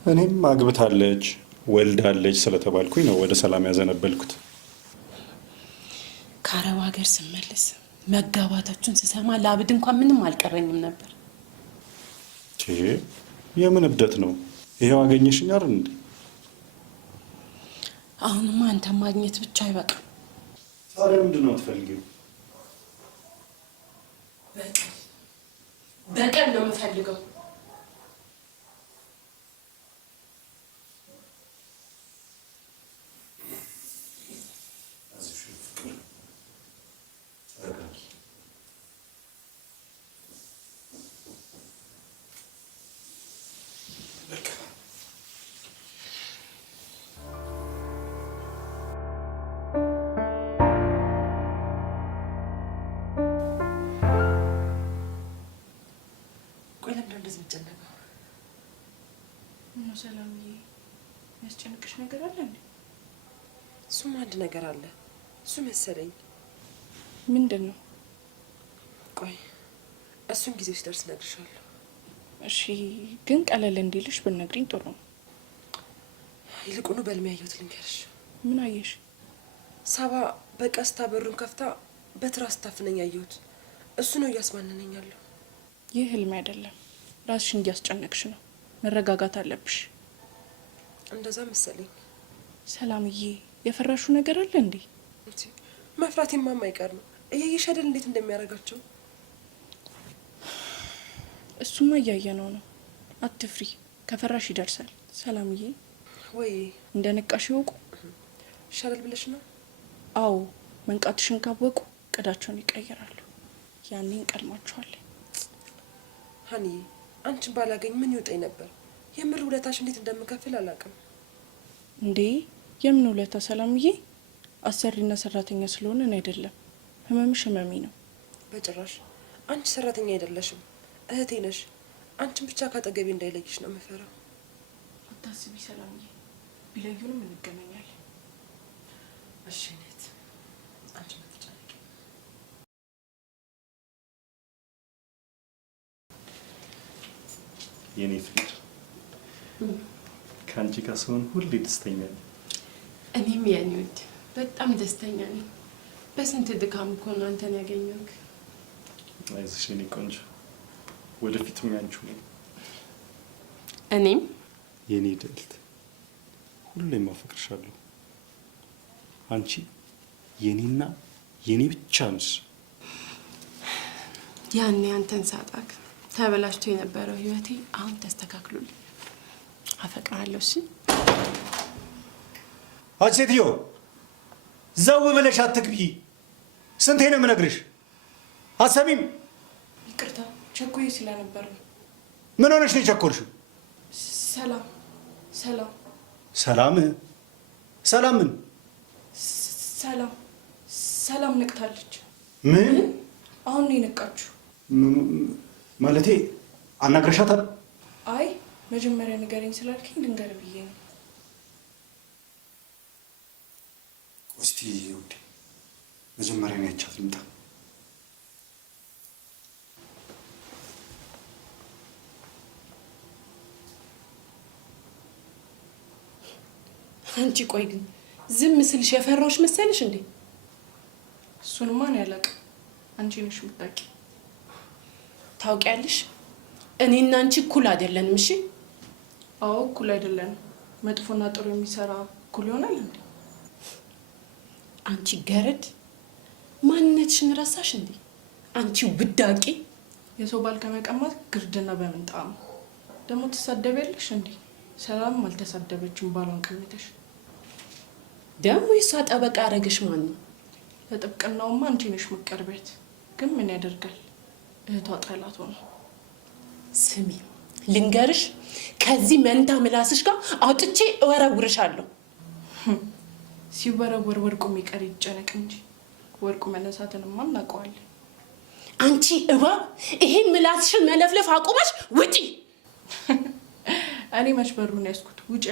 እኔም አግብታለች ወልዳለች ስለተባልኩኝ ነው ወደ ሰላም ያዘነበልኩት። ከአረብ ሀገር ስመለስ መጋባታችሁን ስሰማ ለአብድ እንኳን ምንም አልቀረኝም ነበር። የምን እብደት ነው? ይሄው አገኘሽኝ አይደል እንዴ? አሁንማ አንተ ማግኘት ብቻ አይበቃም። ታዲያ ምንድን ነው የምትፈልጊው? በቀል ነው የምፈልገው። ቆይ ለምንድን ነው እንደዚህ የምትጨነቀው? ምነው ሰላምዬ፣ የሚያስጨንቅሽ ነገር አለ እንዴ? እሱም አንድ ነገር አለ። እሱ መሰለኝ። ምንድን ነው? ቆይ እሱን ጊዜው ሲደርስ እነግርሻለሁ። እሺ፣ ግን ቀለል እንዲልሽ ብትነግሪኝ ጥሩ ነው። ይልቁኑ በልሜ ያየሁት ልንገርሽ። ምን አየሽ? ሳባ በቀስታ በሩን ከፍታ በትራስ ታፍነኝ ያየሁት። እሱ ነው እያስማንነኝ ያለው። ይህ ህልም አይደለም፣ ራስሽን እያስጨነቅሽ ነው። መረጋጋት አለብሽ። እንደዛ መሰለኝ። ሰላምዬ፣ የፈራሹ ነገር አለ እንዴ? መፍራት የማይቀር ነው። እያየሽ አይደል እንዴት እንደሚያደርጋቸው? እሱማ እያየነው ነው። አትፍሪ፣ ከፈራሽ ይደርሳል። ሰላምዬ፣ ወይ እንደ ነቃሽ ይወቁ። ይሻላል ብለሽ ነው? አዎ፣ መንቃትሽን ካወቁ እቅዳቸውን ይቀይራሉ። ያኔ እንቀድማቸዋለን። ሀኒዬ፣ አንቺን ባላገኝ ምን ይውጠኝ ነበር? የምር ውለታሽ እንዴት እንደምከፍል አላውቅም። እንዴ የምን ውለታ ሰላምዬ? አሰሪና ሰራተኛ ስለሆነን አይደለም። ህመምሽ ህመሚ ነው። በጭራሽ። አንቺ ሰራተኛ አይደለሽም፣ እህቴ ነሽ። አንቺን ብቻ ካጠገቤ እንዳይለይሽ ነው የምፈራው። አታስቢ ሰላምዬ፣ ቢለዩንም እንገናኛለን። እሺ ኔት፣ አንቺ ምትጨነቂ። የኔ ፍቅር ከአንቺ ጋር ስሆን ሁሌ ደስተኛ ነኝ። እኔም የኔ ውድ በጣም ደስተኛ ነኝ። በስንት ድካም እኮ ነው አንተን ያገኘሁት። አይዞሽ የኔ ቆንጆ፣ ወደፊትም ያንቺው ነኝ። እኔም የኔ ልዕልት ሁሌም አፈቅርሻለሁ። አንቺ የኔና የኔ ብቻ ነሽ። ያኔ አንተን ሳጣክ ተበላሽቶ የነበረው ህይወቴ አሁን ተስተካክሎልኝ አፈቅራለሁ። እሺ አንቺ ሴትዮ ዘው ብለሽ አትግቢ። ስንቴ ነው የምነግርሽ? አሰሚም። ይቅርታ ቸኮዬ ስለነበር ነው። ምን ሆነሽ ነው የቸኮልሽው? ሰላም ሰላም ሰላም ሰላም ምን? ሰላም ሰላም ነቅታለች። ምን? አሁን ነው የነቃችሁ? ማለቴ አናግረሻታል? አይ መጀመሪያ ንገረኝ ስላልከኝ ልንገር ብዬ ነው። እስቲ ውዴ መጀመሪያ ነው ያቻት ልምጣ። አንቺ ቆይ ግን ዝም ስልሽ የፈራሁሽ መሰልሽ እንዴ? እሱንማ ነው ያላቅም። አንቺ ነሽ የምታውቂው። ታውቂያለሽ እኔና አንቺ እኩል አይደለንም። እሺ አዎ እኩል አይደለንም። መጥፎና ጥሩ የሚሰራ እኩል ይሆናል እንዴ? አንቺ ገረድ ማንነትሽን ረሳሽ እንዴ? አንቺ ውዳቂ። የሰው ባል ከመቀማት ግርድና በምንጣም ደግሞ ትሳደቢያለሽ እንዴ? ሰላም አልተሳደበችም ባሏን ቀምተሽ። ደግሞ የሷ ጠበቃ አረገሽ ማን ነው? ለጥብቅናውማ አንቺ ነሽ መቀርቤት። ግን ምን ያደርጋል እህቷ ጠላት ሆነ። ስሚ ልንገርሽ፣ ከዚህ መንታ ምላስሽ ጋር አውጥቼ እወረውርሻለሁ። ሲወረወር ወርቁ የሚቀር ይጨነቅ እንጂ ወርቁ መነሳትንማ እናውቀዋለን። አንቺ እባብ ይሄን ምላስሽን መለፍለፍ አቁመሽ ውጪ። እኔ መች በሩን ያዝኩት? ውጪ።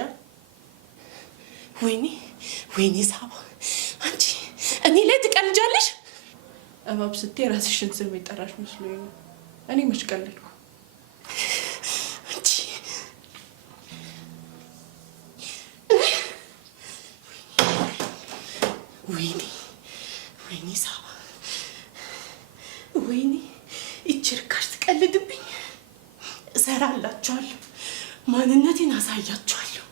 ወይኔ ወይኔ ሳባ አንቺ እኔ ላይ ትቀልጃለሽ። እባብ ስትይ ራስሽን ስም የጠራሽ መስሎኝ ነው። እኔ መች ቀለድኩ? አንቺ ወይኔ ወይኔ ሳባ ወይኔ ይቺ ርካሽ ትቀልድብኝ። እሰራላችኋለሁ፣ ማንነቴን አሳያችኋለሁ።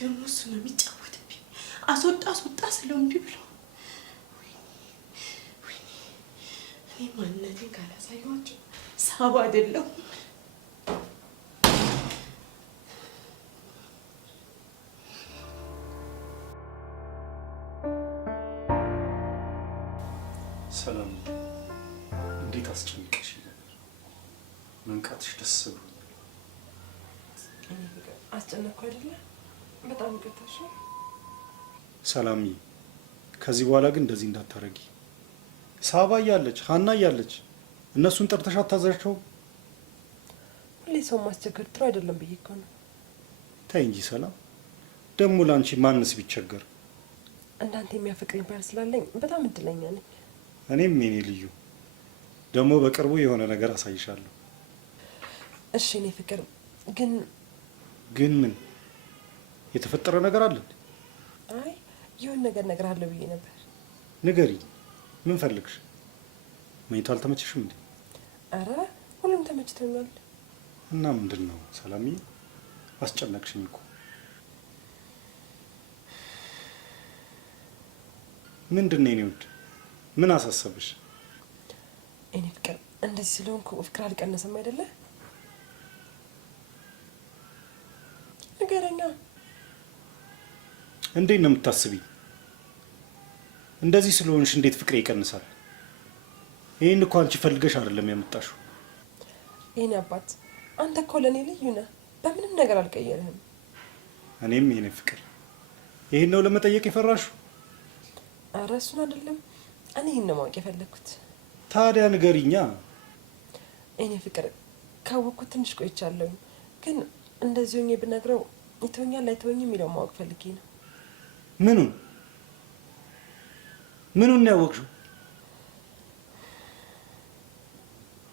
ደግሞ እሱ ነው የሚጫወትብኝ። አስወጣ አስወጣ ስለው እምቢ ብሎ እኔ ማንነቴን ካላሳየኋቸው ሳባ አይደለሁም። ሰላም እንዴት አስጨንቀሽ ነበር። መንቃትሽ ደስ ብሎኛል። አስጨነቅኩ አይደለ? በጣም ይቅርታሽ። ሰላምዬ ከዚህ በኋላ ግን እንደዚህ እንዳታረጊ። ሳባ እያለች ሀና እያለች እነሱን ጠርተሽ አታዛቸውም? ሁሌ ሰው ማስቸገር ጥሩ አይደለም ብዬ እኮ ነው። ተይ እንጂ ሰላም። ደግሞ ለአንቺ ማንስ ቢቸገር? እንዳንተ የሚያፈቅረኝ ባል ስላለኝ በጣም እድለኛ ነኝ። እኔም የኔ ልዩ ደግሞ በቅርቡ የሆነ ነገር አሳይሻለሁ። እሺ እኔ ፍቅር ግን ምን የተፈጠረ ነገር አለ? አይ የሆነ ነገር እነግርሃለሁ ብዬ ነበር። ንገሪኝ። ምን ፈልግሽ? መኝታ አልተመቸሽም እንዴ? አረ ሁሉም ተመችቶኛል። እና ምንድን ነው ሰላምዬ? አስጨነቅሽኝ እኮ። ምንድን ነው የኔ ውድ? ምን አሳሰብሽ? እኔ ፍቅር እንደዚህ ስለሆንኩ ፍቅር አልቀነሰም አይደለ? ንገረኛ። እንዴት ነው የምታስቢኝ? እንደዚህ ስለሆንሽ እንዴት ፍቅሬ ይቀንሳል? ይህን እኮ አንቺ ፈልገሽ አይደለም ያመጣሽው። የኔ አባት አንተ እኮ ለእኔ ልዩ ነህ። በምንም ነገር አልቀየርህም። እኔም የኔ ፍቅር ይህን ነው ለመጠየቅ የፈራሽው? አረ እሱን አይደለም፣ እኔ ይህን ነው ማወቅ የፈለግኩት። ታዲያ ንገሪኛ። እኔ ፍቅር ካወቅኩት ትንሽ ቆይቻለሁኝ፣ ግን እንደዚህ ሆኜ ብነግረው ይተወኛል አይተወኝም የሚለው ማወቅ ፈልጌ ነው። ምኑን ያወቅሽው?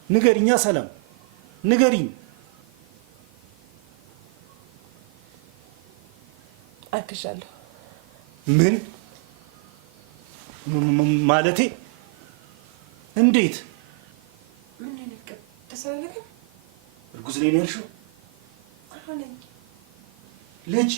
ንገሪኛ ሰላም፣ ንገሪኝ። አክሻለሁ። ምን ማለቴ? እንዴት? ምን ነው ተሰለከ? እርጉዝ ነኝ ነው ያልሽው? አሁን ልጅ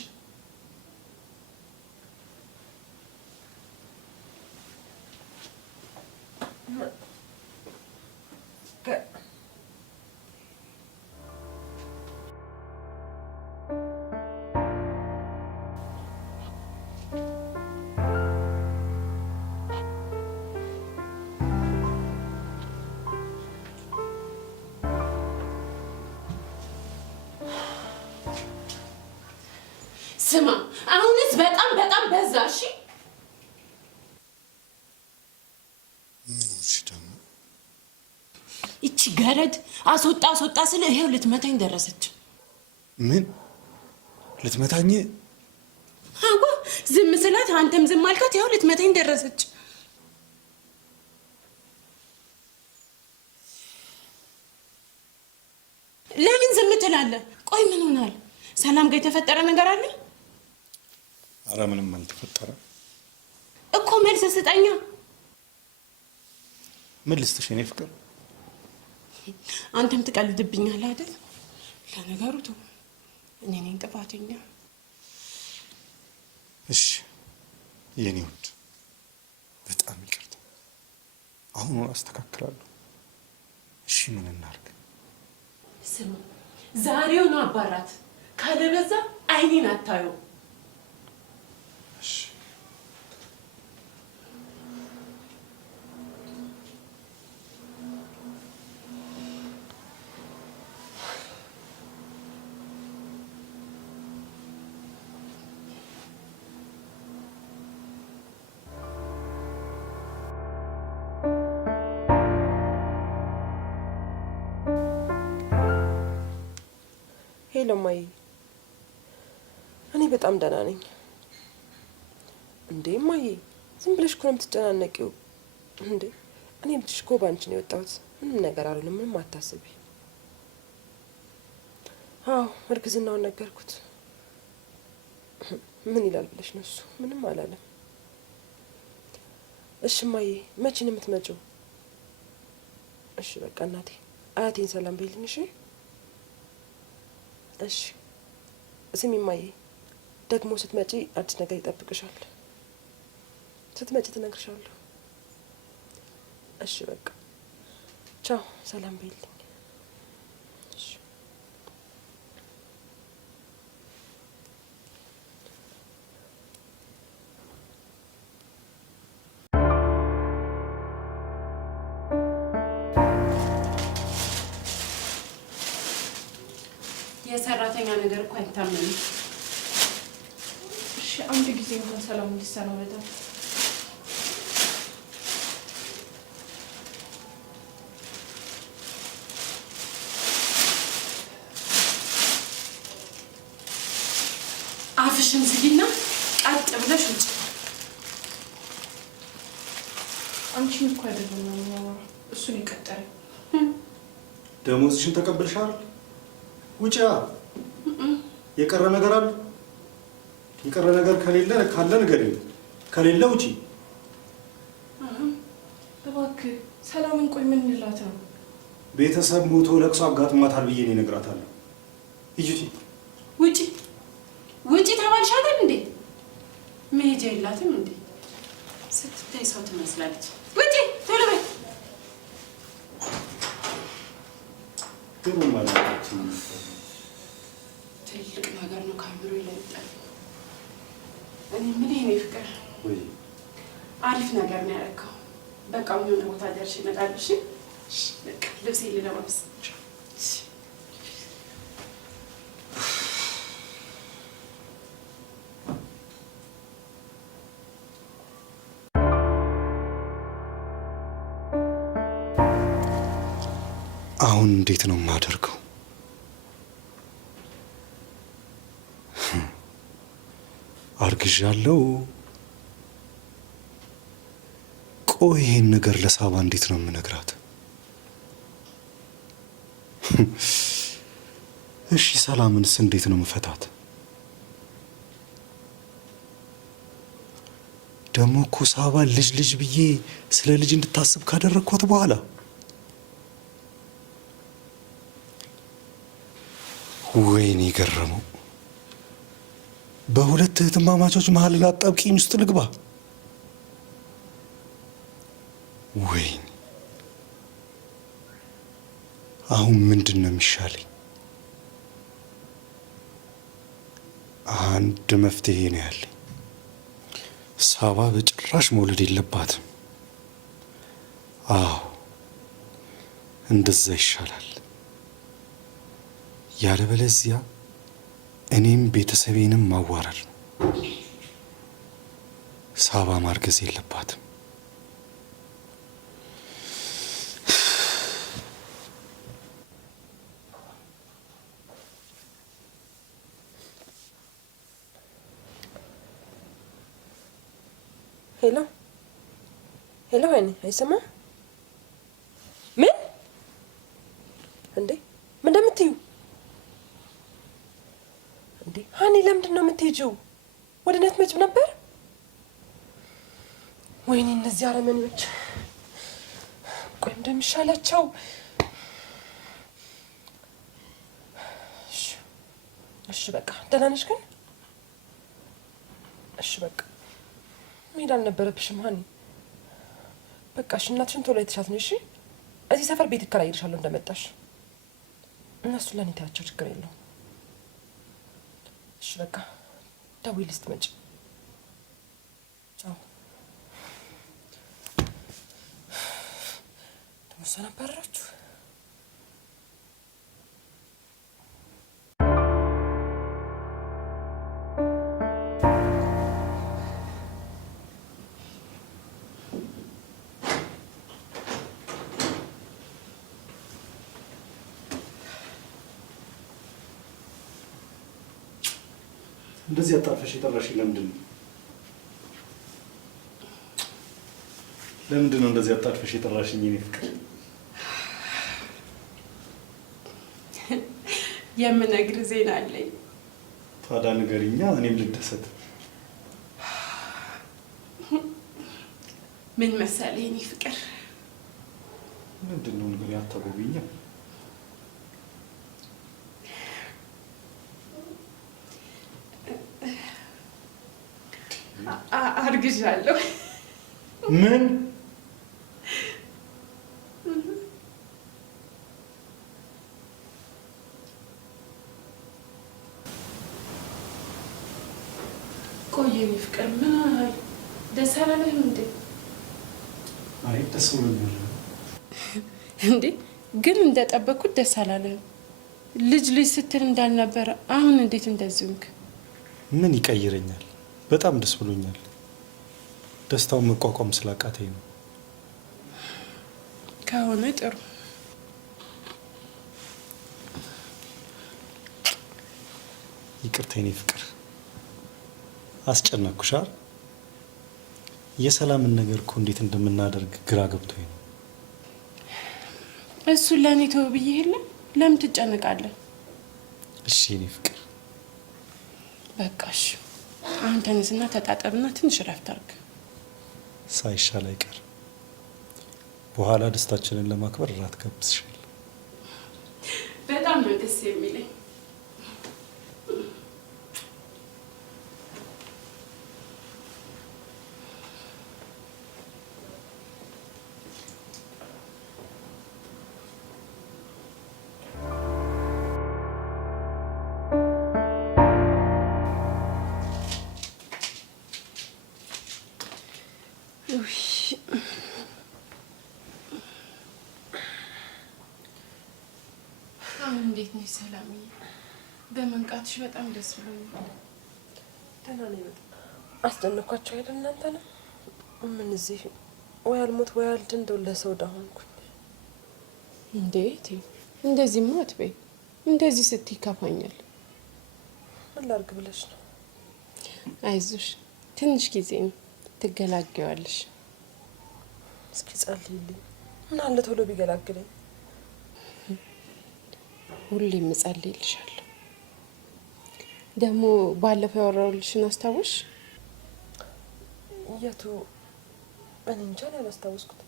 ስማ፣ አሁንስ በጣም በዛ። እሺ ምንሽ ደግሞ ይቺ ገረድ አስወጣ ስለ ይሄው ልትመታኝ ደረሰች። ምን ልትመታኝ? አዎ ዝም ስላት አንተም ዝም አልካት። ይሄው ልትመታኝ ደረሰች። ለምን ዝም ትላለህ? ቆይ ምን ሆናል? ሰላም ጋር የተፈጠረ ነገር አለ? ኧረ ምንም አልተፈጠረ እኮ። መልስ ስጠኛ። ምን ልስጥሽ የኔ ፍቅር? አንተም ትቀልድብኛለህ አይደል? ለነገሩ ተው፣ እኔ ነኝ ጥፋተኛ። እሺ የኔ ውድ በጣም ይቅርታ። አሁን አስተካክላለሁ። እሺ ምን እናድርግ? ስማ፣ ዛሬውኑ አባራት፣ ካለበዛ አይኔን አታዩ። እሺ ሄሎ ማይ፣ እኔ በጣም ደህና ነኝ። እንዴ ማዬ፣ ዝም ብለሽ እኮ ነው የምትጨናነቂው። እንዴ እኔ ልጅሽ እኮ ባንቺ ነው የወጣሁት። ምንም ነገር አልሆንም፣ ምንም አታስቢ። አዎ እርግዝናውን ነገርኩት። ምን ይላል ብለሽ ነው? እሱ ምንም አላለም። እሺ ማዬ፣ መቼ ነው የምትመጪው? እሺ በቃ እናቴ፣ አያቴን ሰላም በይልኝ። እሺ እሺ። ስሚ ማዬ፣ ደግሞ ስትመጪ አዲስ ነገር ይጠብቅሻል። ስትመጪ ትነግርሻለሁ። እሺ በቃ ቻው፣ ሰላም በይልኝ። እሺ የሰራተኛ ነገር እኮ አይታመንም። እሺ አንድ ጊዜ እንኳን ሰላም እንዲሰናበታል። አፍሽን ዝጊና ቀጥ ብለሽ ውጭ። አንቺን እኮ አይደለም ነው የሚያወራው፣ እሱን የቀጠረኝ። ደሞዝሽን ተቀበልሻል? ውጪ። የቀረ ነገር አለ? የቀረ ነገር ካለ ንገሪኝ፣ ከሌለ ውጪ። እባክህ ሰላምን ቆይ ምን እንላት ነው? ቤተሰብ ሞቶ ለቅሶ አጋጥሟታል ብዬ እኔ እነግራታለሁ። ሂጂ ውጪ ውጪ ተባልሽ አይደል እንዴ? መሄጃ የላትም እንዴ? ስትታይ ሰው ትመስላለች። ውጪ ቶሎ በይ። ጥሩ ማለት ነው። ትልቅ ነገር ነው ካሜሮ ይለጣል። እኔ ምን ይሄ ፍቅር ወይ አሪፍ ነገር ነው ያደረከው። በቃ የሆነ ቦታ ደርሼ እመጣለሁ። እሺ በቃ ልብሴ ልለባብስ። አሁን እንዴት ነው የማደርገው? አርግዣለሁ። ቆይ ይሄን ነገር ለሳባ እንዴት ነው የምነግራት? እሺ ሰላምንስ እንዴት ነው የምፈታት? ደግሞ እኮ ሳባ ልጅ ብዬ ስለ ልጅ እንድታስብ ካደረግኳት በኋላ ወይኔ ገረመው። በሁለት እህትማማቾች መሀል ላጣብቂኝ ውስጥ ልግባ? ወይኔ አሁን ምንድን ነው የሚሻለኝ? አንድ መፍትሄ ነው ያለኝ። ሳባ በጭራሽ መውለድ የለባትም። አዎ እንደዛ ይሻላል። ያለበለዚያ እኔም ቤተሰቤንም ማዋረድ ነው። ሳባ ማርገዝ የለባትም። ሄሎ ሄሎ፣ ወይኔ አይሰማም? ምን እንዴ? ምን እንደምትዩ እንዴ? ሀኒ ለምንድን ነው የምትሄጂው? ወደ እኔ አትመጭም ነበር? ወይኔ እነዚህ አረመኔዎች! ቆይ እንደሚሻላቸው። እሺ በቃ ደህና ነሽ ግን? እሺ በቃ መሄድ አልነበረብሽም ሀኒ። በቃ እሺ፣ እናትሽን ቶሎ የተሻት ነው። እሺ እዚህ ሰፈር ቤት እከራይልሻለሁ እንደመጣሽ። እነሱን ለእኔ ተያቸው፣ ችግር የለውም። እሺ በቃ ደውዪልኝ ስትመጪ። ቻው። ደግሞ እሷን አባረራችሁ። እንደዚህ አጣርፈሽ የጠራሽኝ ለምንድን ነው? ለምንድን ነው እንደዚህ አጣርፈሽ የጠራሽኝ የኔ ፍቅር? የምነግርህ ዜና አለኝ። ታዲያ ንገሪኛ፣ እኔም ልደሰት። ምን መሰለህ የኔ ፍቅር? ምንድን ነው ንገሪ፣ አታጎቢኛ። አርግዣለሁ። ምን? ቆይ የኔ ፍቅር ምን አለ? ደስ አላለህም እንዴ? አይ ደስ ብሎኛል። እንዴ ግን እንደጠበቅኩት ደስ አላለህም። ልጅ ስትል እንዳልነበረ አሁን እንዴት እንደዚህ ሆንክ? ምን ይቀይረኛል? በጣም ደስ ብሎኛል። ደስታውን መቋቋም ስላቃተኝ ነው። ከሆነ ጥሩ። ይቅርታ የኔ ፍቅር፣ አስጨነቅኩሽ አይደል? የሰላምን ነገር እኮ እንዴት እንደምናደርግ ግራ ገብቶኝ ነው። እሱን ለእኔ ተው ብዬ የለ ለምን ትጨነቃለህ? እሺ የኔ ፍቅር። በቃ እሺ፣ አሁን ተነስና ተጣጠብና ትንሽ እረፍት አድርግ። ሳይሻል አይቀር። በኋላ ደስታችንን ለማክበር እራት ጋብዝሻለሁ። በጣም ነው ደስ የሚለኝ። አሁን እንዴት ነሽ ሰላምዬ? በመንቃትሽ በጣም ደስ ብሎኛል። ደህና ነኝ በጣም። አስጨነኳቸው አይደል እናንተ ነው? ምን እዚህ ወይ አልሞት ወይ አልድ እንደው ለሰው ዕዳ ሆንኩኝ። እንዴት እንደዚህማ አትበይ። እንደዚህ ስትይ ይከፋኛል። ምን ላድርግ ብለሽ ነው? አይዞሽ ትንሽ ጊዜ ነው ትገላገዋለሽ። እስኪ ጸልይልኝ። ምን አለ ቶሎ ቢገላግለኝ። ሁሌም እጸልይልሻለሁ። ደግሞ ባለፈው ያወራሁልሽን አስታውሽ? የቱ? እኔ እንጃ አላስታውስኩት።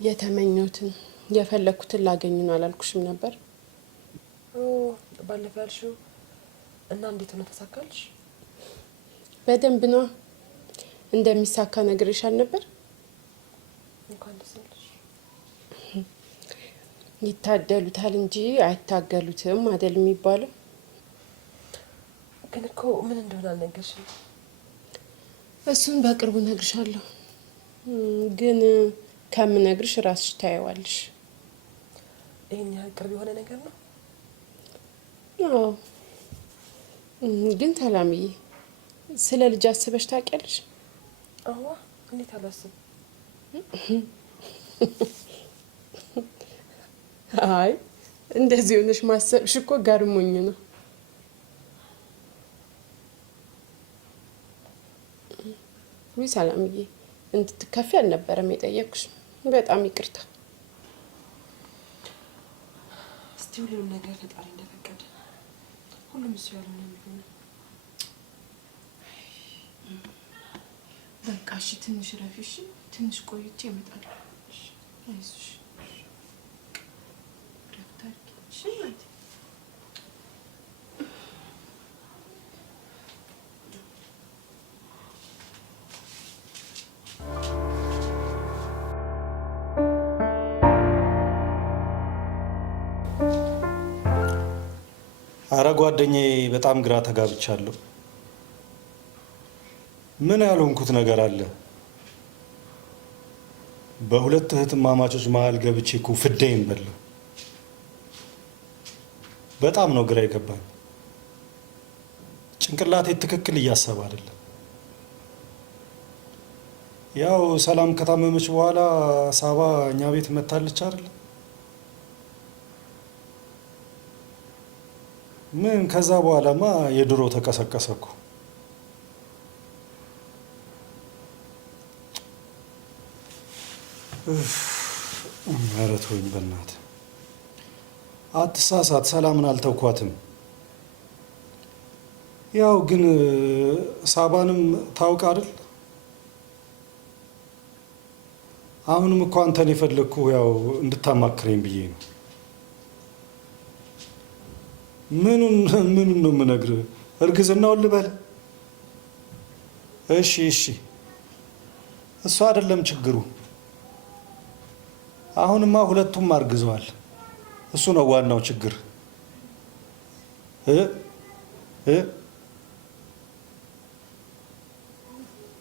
የተመኘሁትን የፈለኩትን ላገኝ ነው አላልኩሽም ነበር? ባለፈው ያልሽው እና እንዴት ሆነ ተሳካልሽ? በደንብ ነው እንደሚሳካ ነግሬሻል ነበር። እንኳን ደስ ያለሽ። ይታደሉታል እንጂ አይታገሉትም አይደል የሚባለው? ግን እኮ ምን እንደሆነ አልነገርሽም። እሱን በቅርቡ ነግርሻለሁ። ግን ከምነግርሽ ራስሽ ታየዋለሽ። ይሄን ያህል ቅርብ የሆነ ነገር ነው? አዎ። ግን ሰላምዬ ስለ ልጅ አስበሽ ታውቂያለሽ? አዋ እንዴት አላስብ። አይ እንደዚህ ሆነሽ ማሰብሽ እኮ ገርሞኝ ነው። ወይ ሰላምዬ እንድትከፊ አልነበረም የጠየቅኩሽ። በጣም ይቅርታ። እስቲ ሁሉንም ነገር ፈጣሪ እንደፈቀደ ሁሉም እሱ ያልሆነ የሚሆነው። በቃ እሺ፣ ትንሽ ረፊ። እሺ፣ ትንሽ ቆይቼ እመጣለሁ። አይዞሽ ዶክተር። እሺ ማለት አረ ጓደኛዬ በጣም ግራ ተጋብቻለሁ። ምን ያልሆንኩት ነገር አለ? በሁለት እህትማማቾች መሀል ገብቼ እኮ ፍዳዬን በላሁ። በጣም ነው ግራ የገባኝ። ጭንቅላቴ ትክክል እያሰበ አይደለም። ያው ሰላም ከታመመች በኋላ ሳባ እኛ ቤት መታለች አይደል? ምን ከዛ በኋላማ የድሮ ተቀሰቀሰኩ። ኧረ ተወኝ በእናትህ። አትሳሳት፣ ሰላምን አልተውኳትም። ያው ግን ሳባንም ታውቅ አይደል? አሁንም እኮ አንተን የፈለግኩ ያው እንድታማክረኝ ብዬ ነው። ምኑን ነው የምነግርህ? እርግዝናውን ልበል? እሺ እሱ አይደለም ችግሩ። አሁንማ ሁለቱም አርግዘዋል። እሱ ነው ዋናው ችግር።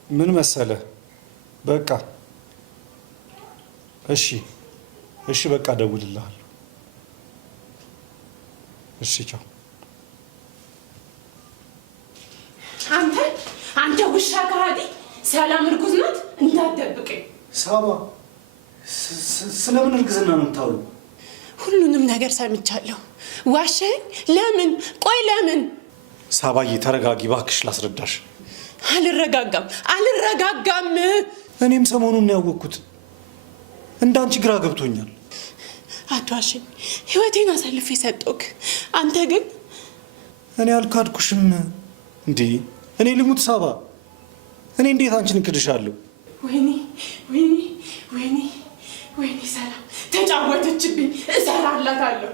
ምን መሰለ፣ በቃ እሺ በቃ እደውልልሃለሁ። እሺ ቻው። አንተ ውሻ ከሃዲ! ሰላም እርጉዝ ናት እንዳትደብቀኝ። ሳባ ስለምን እርግዝና ነው የምታወሪው? ሁሉንም ነገር ሰምቻለሁ። ዋሸኝ? ለምን? ቆይ ለምን? ሳባዬ ተረጋጊ እባክሽ፣ ላስረዳሽ። አልረጋጋም። እኔም ሰሞኑን ያወቅኩት እንዳንቺ ግራ ገብቶኛል። አትዋሸኝ። ህይወቴን አሳልፌ ሰጠሁክ። አንተ ግን እኔ አልካድኩሽም እንዴ? እኔ ልሙት ሳባ? እኔ እንዴት አንቺን እክድሻለሁ? ወይኔ ሰላም ተጫወተችብኝ። እሰራላታለሁ።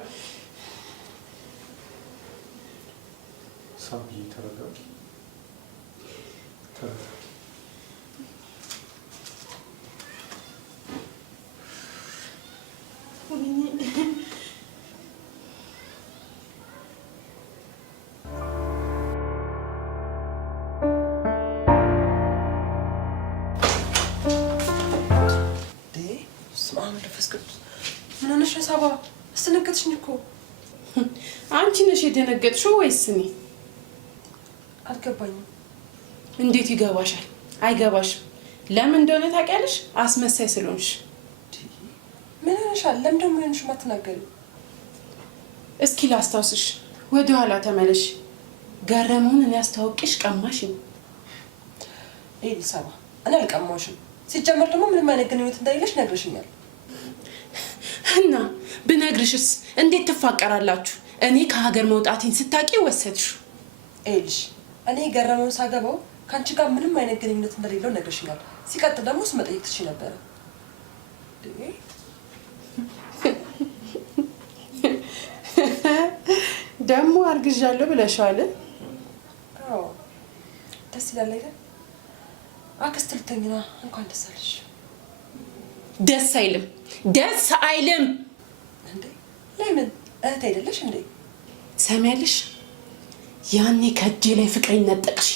ሳብዬ ተረጋጊ። ምን ሆነሽ ነው ሳባ? አስደነገጥሽኝ እኮ። አንቺ ነሽ የደነገጥሽው ወይስ እኔ? አልገባኝም። እንዴት ይገባሻል? አይገባሽም። ለምን እንደሆነ ታውቂያለሽ? አስመሳይ ስለሆንሽ። ምን ሆነሻል? ለምን ደግሞ ሆነሽ ማትናገሪው? እስኪ ላስታውስሽ፣ ወደ ኋላ ተመለሽ። ገረመውን እኔ አስታውቂሽ ቀማሽኝ። ይሄ ሳባ፣ እኔ አልቀማሽም። ሲጀመር ደግሞ ምንም አይነት ግንኙነት እንደሌለሽ ነግረሽኛል። እና ብነግርሽስ እንዴት ትፋቀራላችሁ? እኔ ከሀገር መውጣቴን ስታቂ ወሰድሽ። ይኸውልሽ እኔ ገረመውን ሳገባው ከአንቺ ጋር ምንም አይነት ግንኙነት እንደሌለው ነግረሽኛል። ሲቀጥል ደግሞ እሱ መጠየቅ ትችይ ነበረ። ደግሞ አርግዣለሁ ብለሻል። አዎ ደስ ይላል አይደል? አክስት ልትሆኚ ነው። እንኳን ደስ አለሽ። ደስ አይልም፣ ደስ አይልም። እንዴ ለምን? እህት አይደለሽ እንዴ? ሰሚያለሽ? ያኔ ከእጄ ላይ ፍቅሬን ነጠቅሽ።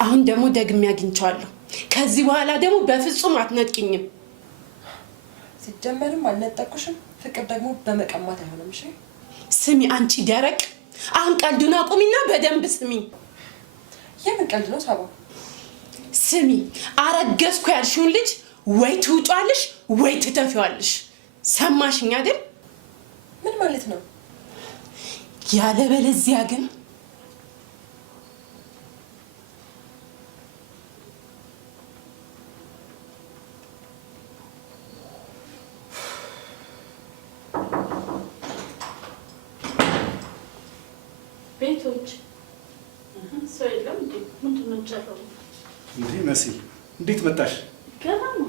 አሁን ደግሞ ደግሜ አግኝቼዋለሁ። ከዚህ በኋላ ደግሞ በፍጹም አትነጥቂኝም። ሲጀመርም አልነጠቅኩሽም። ፍቅር ደግሞ በመቀማት አይሆንም። እሺ ስሚ አንቺ ደረቅ፣ አሁን ቀልዱን አቁሚና በደንብ ስሚ። የምን ቀልድ ነው ሳባ? ስሚ አረገዝኩ ያልሽውን ልጅ ወይ ትውጫለሽ ወይ ትተፊዋለሽ። ሰማሽኝ አይደል? ምን ማለት ነው? ያለበለዚያ ግን ቤቶች ሰው የለም እንዴ? ምንድን ነው ጨረው? እንዴ መሲ እንዴት መጣሽ? ገና ነው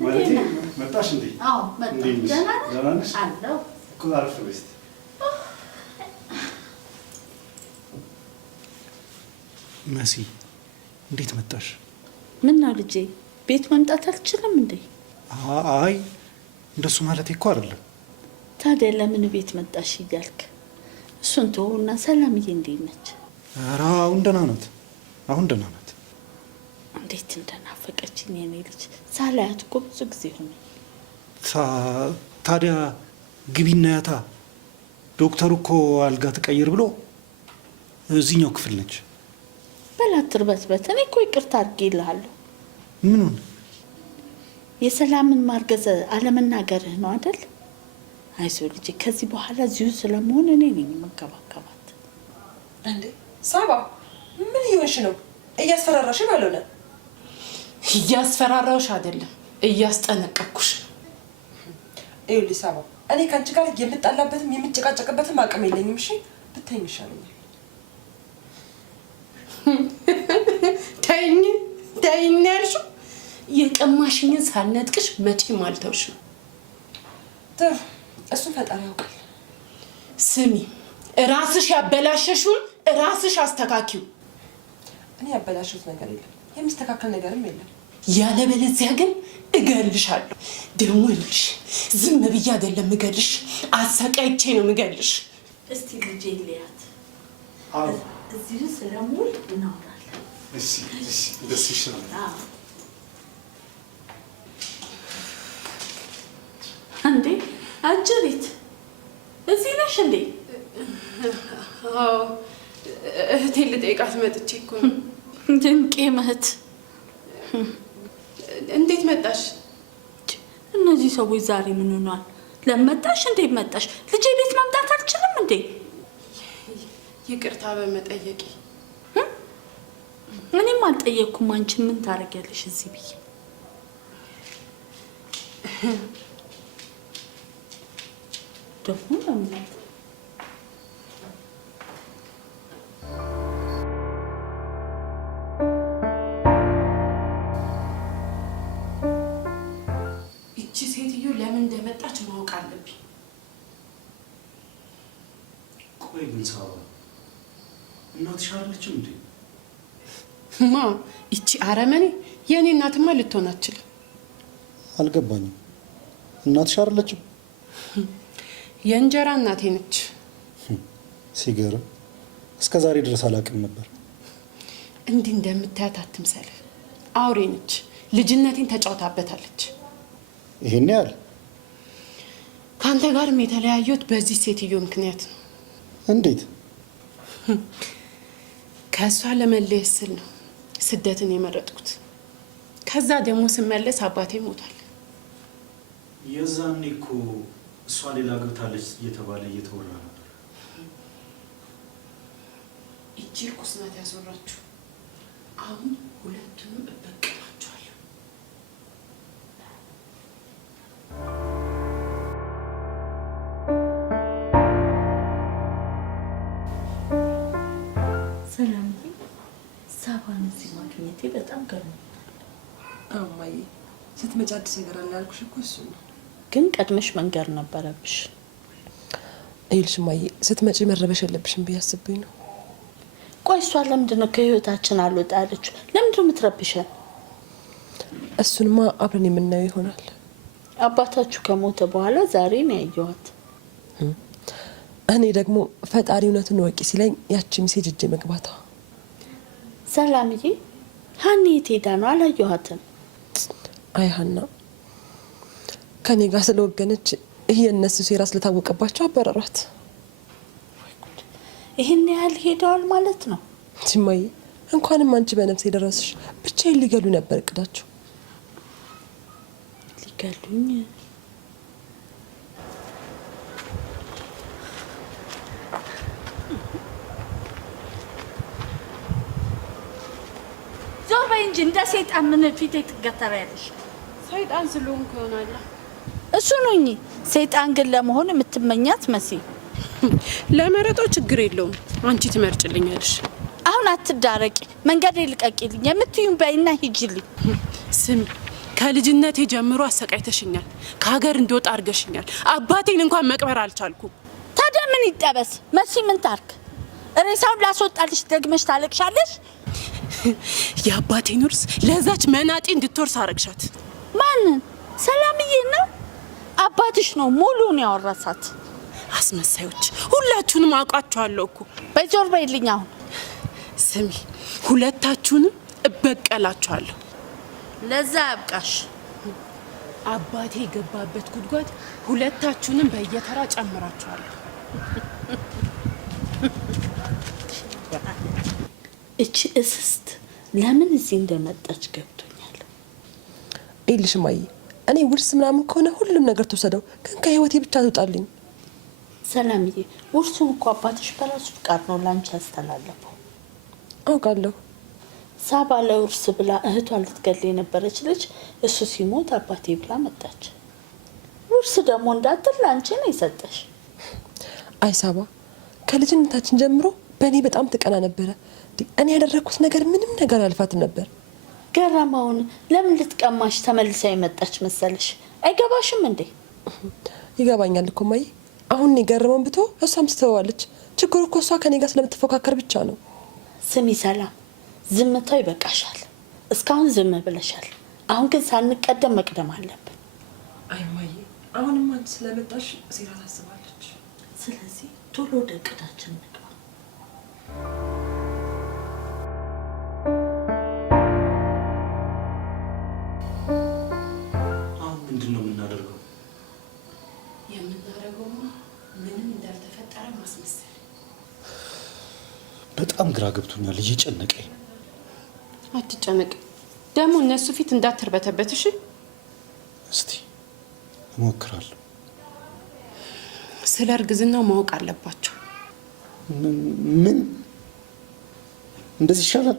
ማለት መጣሽ እንዴ? አዎ መጣሁ። ደህና ነሽ? አለሁ እኮ አርፍ በይ እስኪ። መሲ እንዴት መጣሽ? ምን ነው ልጄ፣ ቤት መምጣት አልችልም እንዴ? አይ እንደሱ ማለት እኮ አይደለም። ታዲያ ለምን ቤት መጣሽ እያልክ? እሱን ተውና ሰላምዬ እንዴት ነች? ኧረ አሁን ደህና ናት፣ አሁን ደህና ናት። እንዴት እንደናፈቀችኝ የኔ ልጅ፣ ሳላያት እኮ ብዙ ጊዜ ሆነ። ታዲያ ግቢና ያታ ዶክተሩ እኮ አልጋ ትቀይር ብሎ እዚህኛው ክፍል ነች። በላት ትርበትበት። እኔ እኮ ይቅርታ አድርጌልሃለሁ። ምኑን? የሰላምን ማርገዝ አለመናገርህ ነው አይደል? አይዞ ልጄ፣ ከዚህ በኋላ እዚሁ ስለመሆን እኔ ነኝ መከባከባት። እንዴ ሳባ ምን እየሆንሽ ነው? እያስፈራራሽ ባልሆነ። እያስፈራራውሽ አይደለም እያስጠነቀቅኩሽ። ይኸውልሽ ሳባ፣ እኔ ከአንቺ ጋር የምጣላበትም የምጨቃጨቅበትም አቅም የለኝም። እሺ ብታይኝ ይሻለኛል። ተይኝ ተይኝ ያልሽው የቀማሽኝን ሳልነጥቅሽ መቼም አልተውሽም። ጥሩ፣ እሱን ፈጣሪ ያውቃል። ስሚ ራስሽ ያበላሸሽውን ራስሽ አስተካኪው። እኔ ያበላሸሁት ነገር የለም፣ የሚስተካከል ነገርም የለም። ያለበለዚያ ግን እገልሻለሁ። ደግሞ ይልሽ ዝም ብዬ አይደለም እገልሽ፣ አሰቃይቼ ነው እገልሽ። እስቲ ልጄ ልያት። እዚሁ ስለሙል እናወራለን። እሺ እሺ፣ ደስ ይሻላል። እንዴ አጀሪት እዚህ ነሽ እንዴ? አዎ እህቴን ልጠይቃት መጥቼ እኮ ነው። ድንቄ እህት፣ እንዴት መጣሽ? እነዚህ ሰዎች ዛሬ ምን ሆኗል? ለመጣሽ እንዴ መጣሽ? ልጄ ቤት መምጣት አልችልም እንዴ? ይቅርታ በመጠየቂ። እኔም አልጠየቅኩም። አንቺን ምን ታደርጊያለሽ እዚህ ብዬ። ደግሞ ለምን ይቺ ሴትዮ ለምን እንደመጣች ማወቅ አለብኝ። ቆይ ግን ሳባ እናትሽ አይደለችም እንዴ? ማ ይቺ አረመኔ የእኔ እናትማ ልትሆን አትችልም። አልገባኝም። እናትሽ አይደለችም? የእንጀራ እናቴ ነች። ሲገርም፣ እስከ ዛሬ ድረስ አላውቅም ነበር። እንዲህ እንደምታያት አትምሰልህ። አውሬ ነች። ልጅነቴን ተጫውታበታለች። ይሄን ያህል? ከአንተ ጋርም የተለያዩት በዚህ ሴትዮ ምክንያት ነው። እንዴት? ከእሷ ለመለየት ስል ነው ስደትን የመረጥኩት። ከዛ ደግሞ ስመለስ አባቴ ሞቷል። የዛኔ እኮ እሷ ሌላ ገብታለች እየተባለ እየተወራ ነበር። እጅ ርኩስ ናት ያስወራችሁ። አሁን ሁለቱንም እበቀላችኋለሁ። ሰላምዬ፣ ሳባ ሳባን እዚህ ማግኘቴ በጣም ገርሞኛል። እማዬ ስትመጪ አዲስ ነገር አለ ያልኩሽ እኮ እሱ ነው። ግን ቀድመሽ መንገር ነበረብሽ። ይኸውልሽ እማዬ ስትመጪ መረበሽ የለብሽም ብዬ አስቤ ነው። ቆይ እሷ ለምንድን ነው ከህይወታችን አልወጣ ያለችው? ለምንድን ነው የምትረብሸን? እሱንማ አብረን የምናየው ይሆናል። አባታችሁ ከሞተ በኋላ ዛሬ ነው ያየኋት። እኔ ደግሞ ፈጣሪ እውነቱን ወቂ ሲለኝ ያቺ ሜሴጅ እጄ መግባቷ። ሰላምዬ ሀኒ የት ሄዳ ነው? አላየኋትም። አይ ሀና ከኔ ጋር ስለወገነች የእነሱ ሴራ ስለታወቀባቸው አበረሯት። ይህን ያህል ሄደዋል ማለት ነው? ሲማይ እንኳንም አንቺ በነፍስ የደረስሽ ብቻዬን ሊገሉ ነበር እቅዳቸው። ሊገሉኝ? ዞር በይ እንጂ እንደ ሰይጣን ምን ፊቴ ትገተሪያለሽ? ሰይጣን ስለሆንኩ ይሆናል። እሱ ነኝ። ሰይጣን ግን ለመሆን የምትመኛት መሲ። ለመረጠው ችግር የለውም። አንቺ ትመርጭልኛለሽ። አሁን አትዳረቂ፣ መንገዴ ልቀቂልኝ። የምትዩን በይና ሂጂልኝ። ስሚ፣ ከልጅነቴ ጀምሮ አሰቃይተሽኛል። ከሀገር እንደወጣ አድርገሽኛል። አባቴን እንኳን መቅበር አልቻልኩም። ታዲያ ምን ይጠበስ? መሲ ምን ታርክ? ሬሳውን ላስወጣልሽ ደግመሽ ታለቅሻለሽ? የአባቴን ውርስ ለዛች መናጤ እንድትወርስ አረግሻት። ማንን? ሰላምዬ ነው? አባትሽ ነው ሙሉን ያወረሳት። አስመሳዮች ሁላችሁንም አውቃችኋለሁ እኮ። በጆር በይልኝ። አሁን ስሚ፣ ሁለታችሁንም እበቀላችኋለሁ። ለዛ ያብቃሽ። አባቴ የገባበት ጉድጓድ ሁለታችሁንም በየተራ ጨምራችኋለሁ። እቺ እስስት ለምን እዚህ እንደመጣች ገብቶኛል። ይልሽ ማይ እኔ ውርስ ምናምን ከሆነ ሁሉም ነገር ተወሰደው፣ ግን ከህይወቴ ብቻ ትውጣልኝ። ሰላምዬ ውርሱን እኮ አባትሽ በራሱ ፍቃድ ነው ላንቺ ያስተላለፈው። አውቃለሁ። ሳባ ለውርስ ብላ እህቷ ልትገል የነበረች ልጅ እሱ ሲሞት አባቴ ብላ መጣች። ውርስ ደግሞ እንዳትል ላንቺ ነው የሰጠሽ። አይ ሳባ ከልጅነታችን ጀምሮ በእኔ በጣም ትቀና ነበረ። እኔ ያደረኩት ነገር ምንም ነገር አልፋትም ነበር። ገረማውን ለምን ልትቀማሽ ተመልሳ የመጣች መሰለሽ? አይገባሽም እንዴ? ይገባኛል እኮ ማይ። አሁን የገረመውን ብቶ እሷም ትተዋለች። ችግሩ እኮ እሷ ከኔ ጋር ስለምትፎካከር ብቻ ነው። ስሚ ሰላም፣ ዝምታው ይበቃሻል። እስካሁን ዝም ብለሻል። አሁን ግን ሳንቀደም መቅደም አለብን። አይ ማይ፣ አሁንም አንቺ ስለመጣሽ ሴራ ታስባለች። ስለዚህ ቶሎ ወደ እቅዳችን እንግባ። አሁን ምንድን ነው የምናደርገው? የምናደርገውማ ምንም እንዳልተፈጠረ ማስመሰል። በጣም ግራ ገብቶኛል፣ እየጨነቀኝ። አትጨነቅ። ደግሞ እነሱ ፊት እንዳትርበተበት እሺ? እስቲ እሞክራለሁ። ስለ እርግዝናው ማወቅ አለባቸው። ምን እንደዚህ ይሻላል?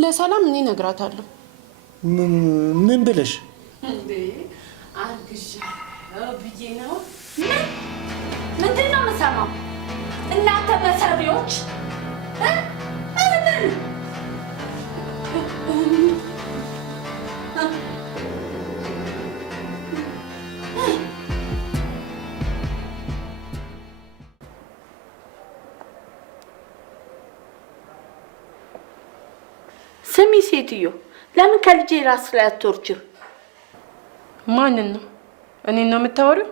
ለሰላም እኔ እነግራታለሁ። ምን ብለሽ? አርግዣለሁ ብዬ ነው። ምንድን ነው የምሰማው? እናንተ መሰሪዎች ስሚ ሴትዮ፣ ለምን ከልጄ ራስ ላይ አትወርጅም? ማንን ነው? እኔን ነው የምታወሪው?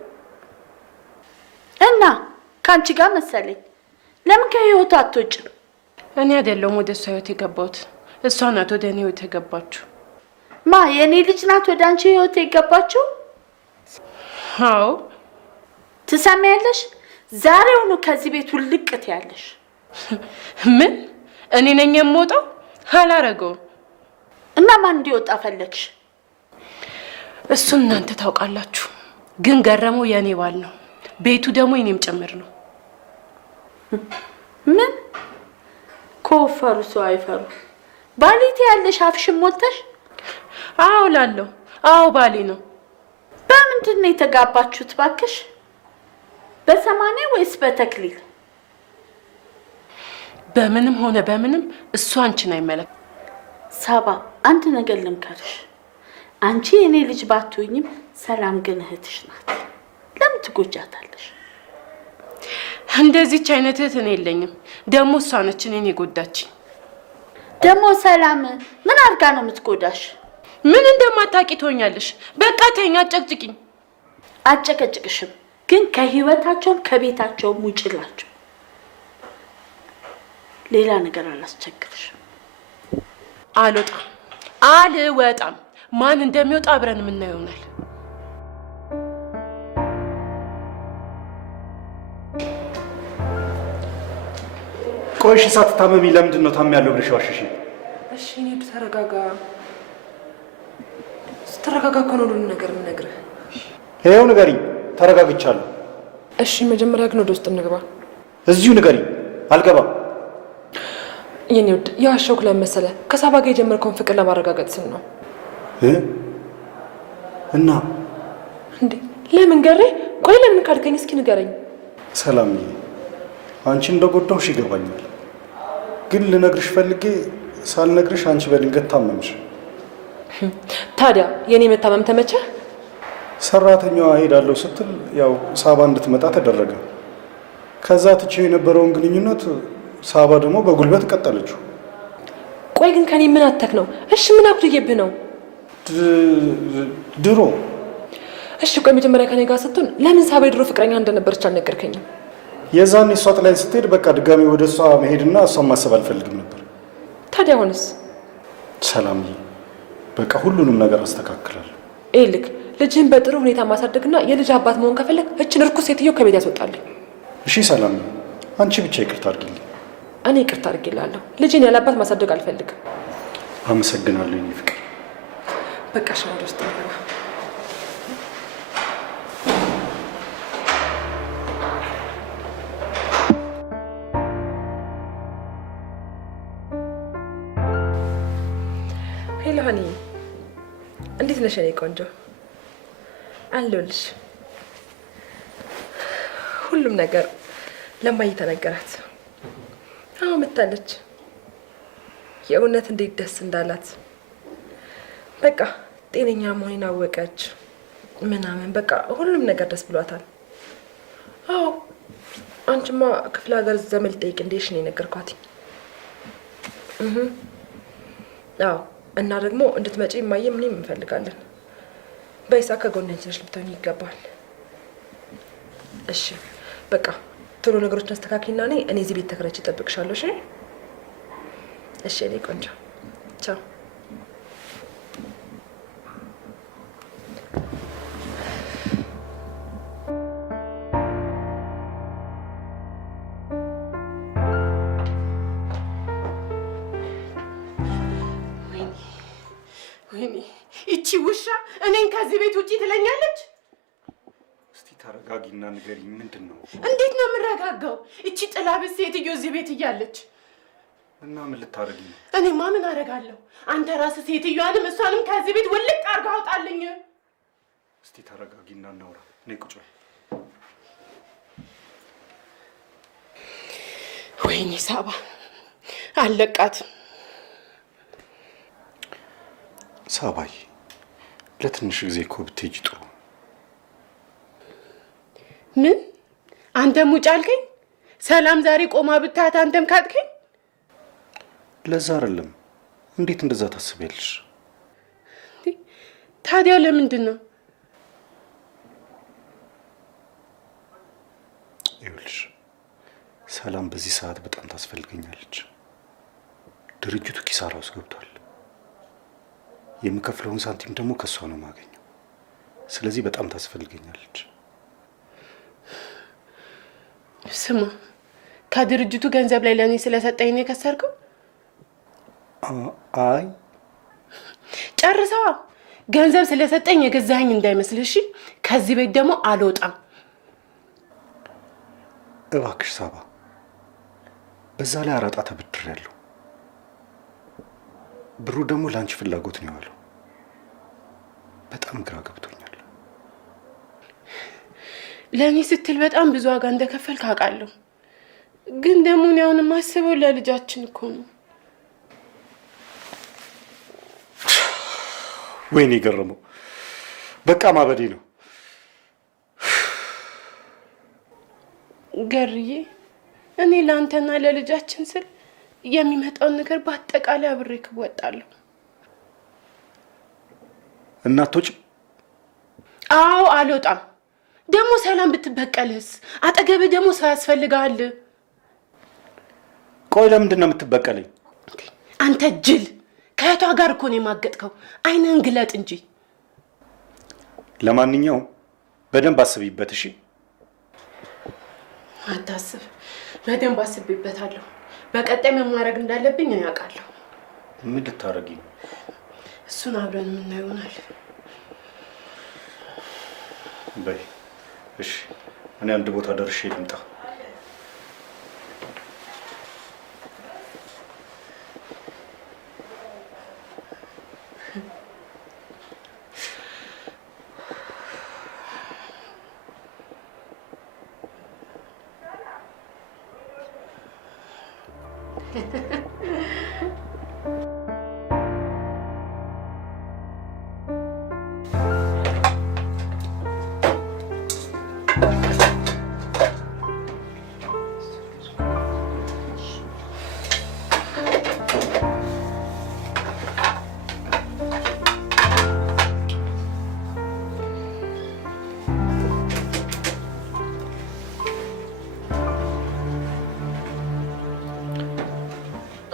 እና ከአንቺ ጋር መሰለኝ። ለምን ከህይወቱ አትወጭም? እኔ አይደለሁም ወደ እሷ ህይወት የገባሁት፣ እሷ ናት ወደ እኔ ህይወት የገባችሁ። ማ የእኔ ልጅ ናት ወደ አንቺ ህይወት የገባችሁ? አዎ። ትሰሚያለሽ? ዛሬውኑ ከዚህ ቤት ውልቅት ያለሽ። ምን? እኔ ነኝ የምወጣው? አላረገውም። እና ማን እንዲወጣ ፈለግሽ? እሱን እናንተ ታውቃላችሁ። ግን ገረመው የኔ ባል ነው፣ ቤቱ ደግሞ የኔም ጭምር ነው። ምን? ኮፈሩ ሰው አይፈሩ። ባሌቴ ያለሽ አፍሽን ሞልተሽ? አዎ ላለሁ። አዎ ባሌ ነው። በምንድን ነው የተጋባችሁት ባክሽ? በሰማንያ ወይስ በተክሊል? በምንም ሆነ በምንም እሱ አንቺን አይመለከት። ሳባ አንድ ነገር ልምከርሽ። አንቺ የኔ ልጅ ባትሆኝም ሰላም ግን እህትሽ ናት። ለምን ትጎጃታለሽ? እንደዚህች አይነት እህት እኔ የለኝም። ደግሞ እሷ ነች እኔን የጎዳችኝ። ደግሞ ሰላም ምን አድርጋ ነው የምትጎዳሽ? ምን እንደማታውቂ ትሆኛለሽ። በቃ ተይኝ፣ አጨቅጭቂኝ። አጨቀጭቅሽም፣ ግን ከህይወታቸውም ከቤታቸውም ውጭላቸው። ሌላ ነገር አላስቸግርሽም። አልወጣም። ማን እንደሚወጣ አብረን የምናየው ይሆናል። ቆይሽ ሳትታመሚ ለምንድን ነው ታሚያለሁ ብለሽ ዋሽሽ? እሺ እኔ ተረጋጋ። ስትረጋጋ እኮ ነው ሁሉን ነገር የምነግርህ። ይኸው ንገሪኝ። ተረጋግቻለሁ። እሺ መጀመሪያ ግን ወደ ውስጥ እንግባ። እዚሁ ንገሪኝ። አልገባም። የኔ ውድ የዋሸሁህ ለምን መሰለህ? ከሳባ ጋር የጀመርከውን ፍቅር ለማረጋገጥ ስል ነው። እና እንዴ ለምን ገሬ? ቆይ ለምን ካድከኝ? እስኪ ንገረኝ። ሰላምዬ፣ አንቺ እንደጎዳሁሽ ይገባኛል። ግን ልነግርሽ ፈልጌ ሳልነግርሽ አንቺ በድንገት ታመምሽ። ታዲያ የኔ መታመም ተመቸህ? ሰራተኛዋ ሄዳለሁ ስትል ያው ሳባ እንድትመጣ ተደረገ። ከዛ ትቼው የነበረውን ግንኙነት ሳባ ደግሞ በጉልበት ቀጠለችው። ቆይ ግን ከኔ ምን አተክ ነው? እሺ ምን አጉድዬብህ ነው? ድሮ እሺ ቆይ መጀመሪያ ከኔ ጋር ስትሆን ለምን ሳባ የድሮ ፍቅረኛ እንደነበረች አልነገርከኝም? የዛን እሷ ጥላኝ ስትሄድ በቃ ድጋሚ ወደ እሷ መሄድና እሷን ማሰብ አልፈልግም ነበር። ታዲያ አሁንስ? ሰላምዬ፣ በቃ ሁሉንም ነገር አስተካክላለሁ። ልክ ልጅህን በጥሩ ሁኔታ ማሳደግና የልጅ አባት መሆን ከፈለግ እችን እርኩስ ሴትዮ ከቤት ያስወጣልኝ። እሺ ሰላምዬ፣ አንቺ ብቻ ይቅርታ አድርጊልኝ። እኔ ይቅርታ አድርጌልሃለሁ። ልጅን ያለ አባት ማሳደግ አልፈልግም። አመሰግናለሁ የኔ ፍቅር። በቃ ሻ ወደ ውስጥ እንግባ። ሄሎ ሀኒ፣ እንዴት ነሽ የኔ ቆንጆ? አለሁልሽ። ሁሉም ነገር ለማየ ተነገራት። አዎ መታለች። የእውነት እንዴት ደስ እንዳላት በቃ ጤነኛ መሆኔን አወቀች ምናምን በቃ ሁሉም ነገር ደስ ብሏታል። አዎ አንቺማ ክፍለ ሀገር ዘመድ ልጠይቅ እንዴሽ ነው የነገርኳት። አዎ እና ደግሞ እንድትመጪ ማየ ምንም እንፈልጋለን። በይሳ ከጎናችን ነሽ፣ ልትሆኚ ይገባል። እሺ በቃ ቶሎ ነገሮችን አስተካክልና እኔ እዚህ ቤት ተከራይቼ እጠብቅሻለሁ። እሺ እሺ እኔ ቆንጆ ቻው። ወይኔ እቺ ውሻ እኔን ከዚህ ቤት ውጪ ትለኛለች። እስቲ ተረጋጊና ንገሪኝ፣ ምንድን ነው? እንዴት ነው የምረጋጋው? እቺ ጥላብስ ሴትዮ እዚህ ቤት እያለች እና ምን ልታረጊ ነው? እኔማ ምን አደርጋለሁ? አንተ ራስህ ሴትዮዋንም እሷንም ከዚህ ቤት ውልቅ አድርገህ አውጣልኝ። እስቲ ተረጋጊና እናውራ። ነይ ቁጭ በይ። ወይኔ ሳባ አለቃትም። ሳባዬ፣ ለትንሽ ጊዜ እኮ ብትሄጂ ጥሩ። ምን አንተም ውጭ አልከኝ? ሰላም ዛሬ ቆማ ብታያት አንተም ካጥከኝ? ለዛ አይደለም። እንዴት እንደዛ ታስቢያለሽ? ታዲያ ለምንድን ነው? ይኸውልሽ ሰላም በዚህ ሰዓት በጣም ታስፈልገኛለች። ድርጅቱ ኪሳራ ውስጥ ገብቷል። የምከፍለውን ሳንቲም ደግሞ ከሷ ነው የማገኘው። ስለዚህ በጣም ታስፈልገኛለች። ስማ፣ ከድርጅቱ ገንዘብ ላይ ለእኔ ስለሰጠኝ ነው የከሰርከው? አይ ጨርሰዋ። ገንዘብ ስለሰጠኝ የገዛኸኝ እንዳይመስልሽ። ከዚህ ቤት ደግሞ አልወጣም። እባክሽ ሳባ፣ በዛ ላይ አራጣ ተበድሬያለሁ። ብሩ ደግሞ ለአንቺ ፍላጎት ነው ያለው። በጣም ግራ ገብቶኛል። ለእኔ ስትል በጣም ብዙ ዋጋ እንደከፈልክ አውቃለሁ። ግን ደግሞ እኔ አሁን የማስበው ለልጃችን እኮ ነው። ወይኔ ገረመው፣ በቃ ማበዴ ነው። ገርዬ እኔ ለአንተና ለልጃችን ስል የሚመጣውን ነገር በአጠቃላይ አብሬክ እወጣለሁ። እናቶች አዎ አልወጣም። ደግሞ ሰላም ብትበቀልስ? አጠገብህ ደግሞ ሰው ያስፈልጋል። ቆይ ለምንድን ነው የምትበቀለኝ? አንተ ጅል፣ ከእህቷ ጋር እኮ ነው የማገጥከው። አይንህን ግለጥ እንጂ። ለማንኛውም በደንብ አስቢበት እሺ? አታስብ፣ በደንብ አስቤበታለሁ። በቀጣይ ምን ማድረግ እንዳለብኝ እኔ አውቃለሁ። ምን ልታረጊ ነው? እሱን አብረን የምናየው ይሆናል። በይ እሺ፣ እኔ አንድ ቦታ ደርሼ ልምጣ።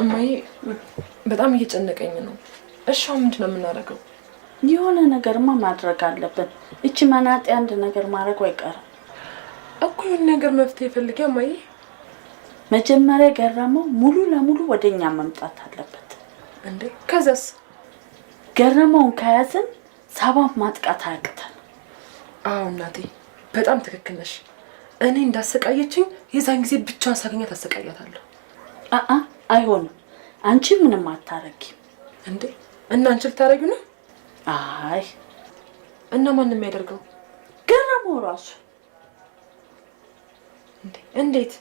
እማዬ በጣም እየጨነቀኝ ነው። እሺ አሁን ምንድን ነው የምናደርገው? የሆነ ነገርማ ማድረግ አለብን። እቺ መናጤ አንድ ነገር ማድረግ አይቀርም እኮ። የሆነ ነገር መፍትሄ ፈልጊ እማዬ። መጀመሪያ ገረመው ሙሉ ለሙሉ ወደኛ መምጣት አለበት። እንዴ ከዛስ? ገረመውን ከያዝን ሳባን ማጥቃት አያቅተን። አዎ እናቴ በጣም ትክክል ነሽ። እኔ እንዳሰቃየችኝ የዛን ጊዜ ብቻዋን ሳገኛት አሰቃያታለሁ። አይሆንም። አንቺ ምንም አታረጊም። እንዴ እና አንቺ ልታረጊው ነው? አይ እና ማን የሚያደርገው? ገረመው ራሱ። እንዴ እንዴት?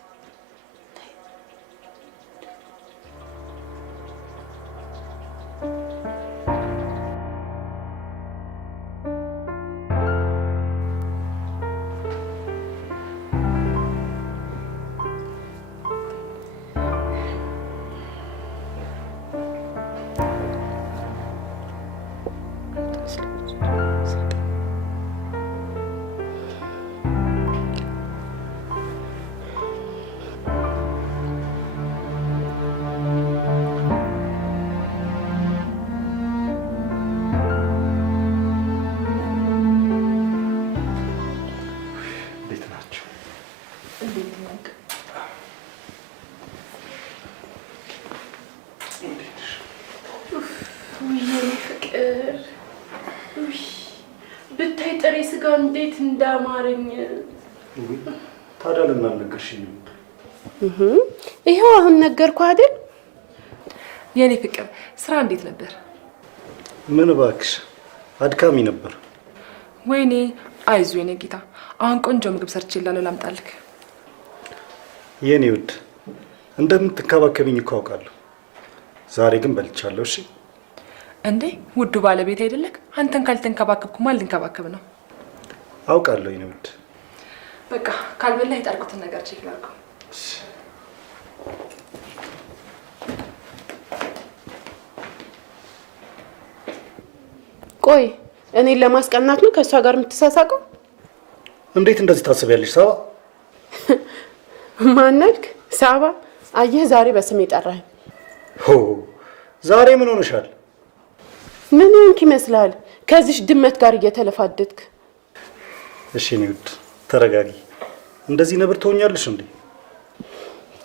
ብታይ ጥሬ ስጋ እንዴት እንዳማረኝ። ታዲያ ለምን አልነገርሽኝም? ይሄው አሁን ነገርኩህ አይደል? የኔ ፍቅር ስራ እንዴት ነበር? ምን እባክሽ አድካሚ ነበር። ወይኔ አይዞ የኔ ጌታ፣ አሁን ቆንጆ ምግብ ሰርቼልሃለሁ፣ ላምጣልክ። የኔ ውድ እንደምትንከባከቢኝ እኮ አውቃለሁ። ዛሬ ግን በልቻለሁ። እሺ እንዴ ውዱ ባለቤት አይደለክ? አንተን ካልተንከባከብኩ ማን ልንከባከብ ነው? አውቃለሁ የኔ ውድ። በቃ ካልበላ የጣልኩትን ነገር ቼክ ላድርገው። ቆይ እኔን ለማስቀናት ነው ከእሷ ጋር የምትሳሳቀው? እንዴት እንደዚህ ታስቢያለሽ ሳባ? ማናልክ? ሳባ? አየህ ዛሬ በስሜ ጠራኸኝ። ሆ ዛሬ ምን ሆነሻል? ምን ሆንክ ይመስላል? ከዚህ ድመት ጋር እየተለፋደድክ። እሺ እኔ ውድ ተረጋጊ። እንደዚህ ነብር ትሆኛለሽ እንዴ?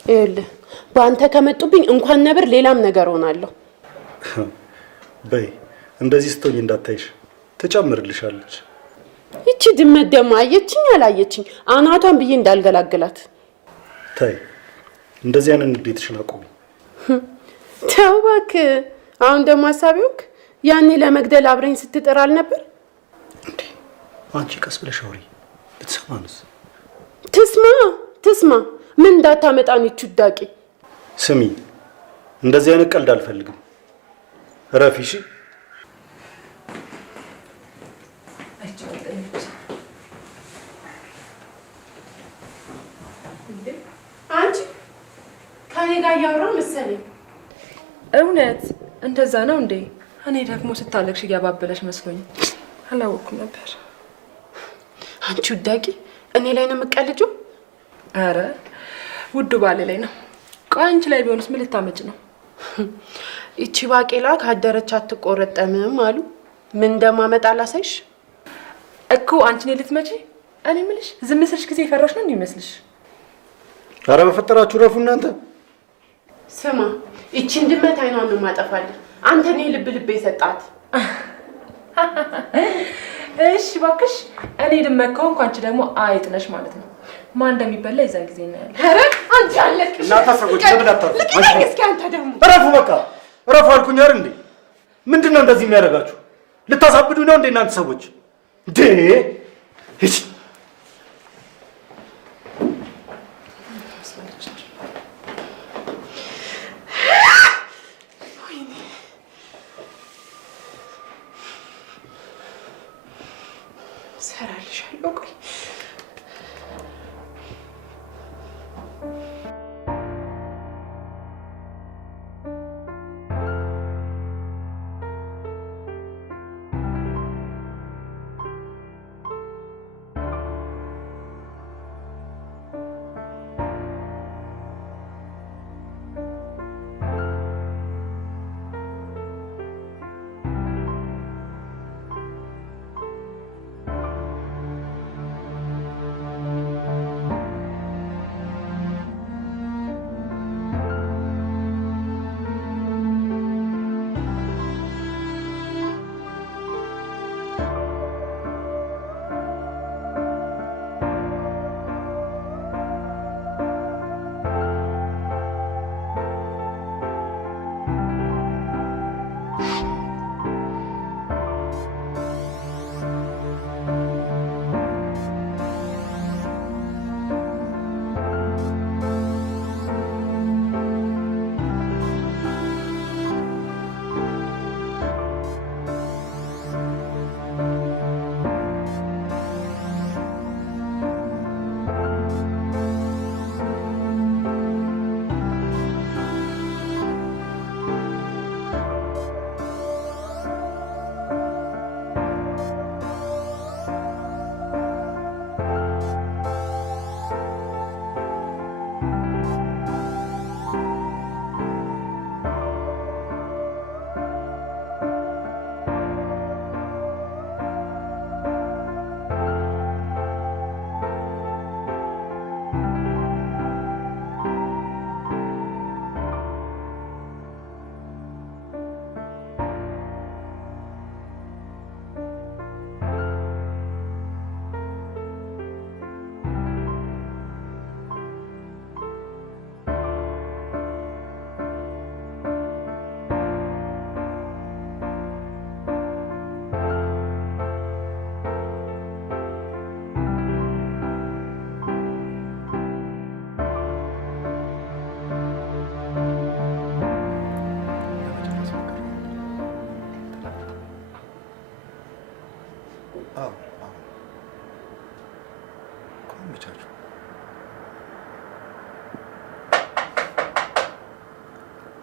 ይኸውልህ በአንተ ከመጡብኝ እንኳን ነብር ሌላም ነገር ሆናለሁ። በይ እንደዚህ ስትሆኝ እንዳታይሽ ትጨምርልሻለች። ይቺ ድመት ደግሞ አየችኝ አላየችኝ አናቷን ብዬ እንዳልገላግላት። ታይ እንደዚህ አይነት ንዴትሽን አቁሚ። ተው እባክህ። አሁን ደግሞ ሀሳቢውክ ያኔ ለመግደል አብረኝ ስትጥር አልነበር እንዴ? አንቺ ቀስ ብለሽ አውሪ። ብትሰማንስ? ትስማ ምን እንዳታመጣን ይቹዳቂ ስሚ፣ እንደዚህ አይነት ቀልድ አልፈልግም። ረፊ እሺ። አንቺ ከኔ ጋር እያወራ መሰለኝ። እውነት እንደዛ ነው እንዴ? እኔ ደግሞ ስታለቅሽ እያባበለሽ መስሎኝ አላወኩም ነበር። አንቺ ውዳቂ እኔ ላይ ነው የምትቀልጂው? አረ ውዱ ባሌ ላይ ነው። ቆይ አንቺ ላይ ቢሆንስ ምን ልታመጭ ነው? ይቺ ባቄላ ካደረች አትቆረጠምም አሉ። ምን እንደማመጣ ላሳይሽ እኮ። አንቺ ነኝ ልትመጪ? እኔ የምልሽ ዝም ስልሽ ጊዜ የፈራሽ ነው እንዲመስልሽ። አረ በፈጠራችሁ ረፉ እናንተ። ስማ ይቺን ድመት አይኗን ነው ማጠፋለን። አንተ ነህ ልብ ልብ የሰጣት። እሺ እባክሽ፣ እኔ ድመት ከሆንኩ አንቺ ደግሞ አይጥ ነሽ ማለት ነው። ማን እንደሚበላ የዛን ጊዜ እናያለን። ኧረ አንቺ አለቅሽ እናታ ሰዎች ለምን አታርፉ? ልቀቀኝ እስኪ። አንተ ደግሞ እረፉ፣ በቃ እረፉ አልኩኝ አይደል እንዴ? ምንድነው እንደዚህ የሚያደርጋችሁ? ልታሳብዱኝ ነው እንዴ እናንተ ሰዎች? እንዴ እሺ ሰራልሻለሁ። ቆይ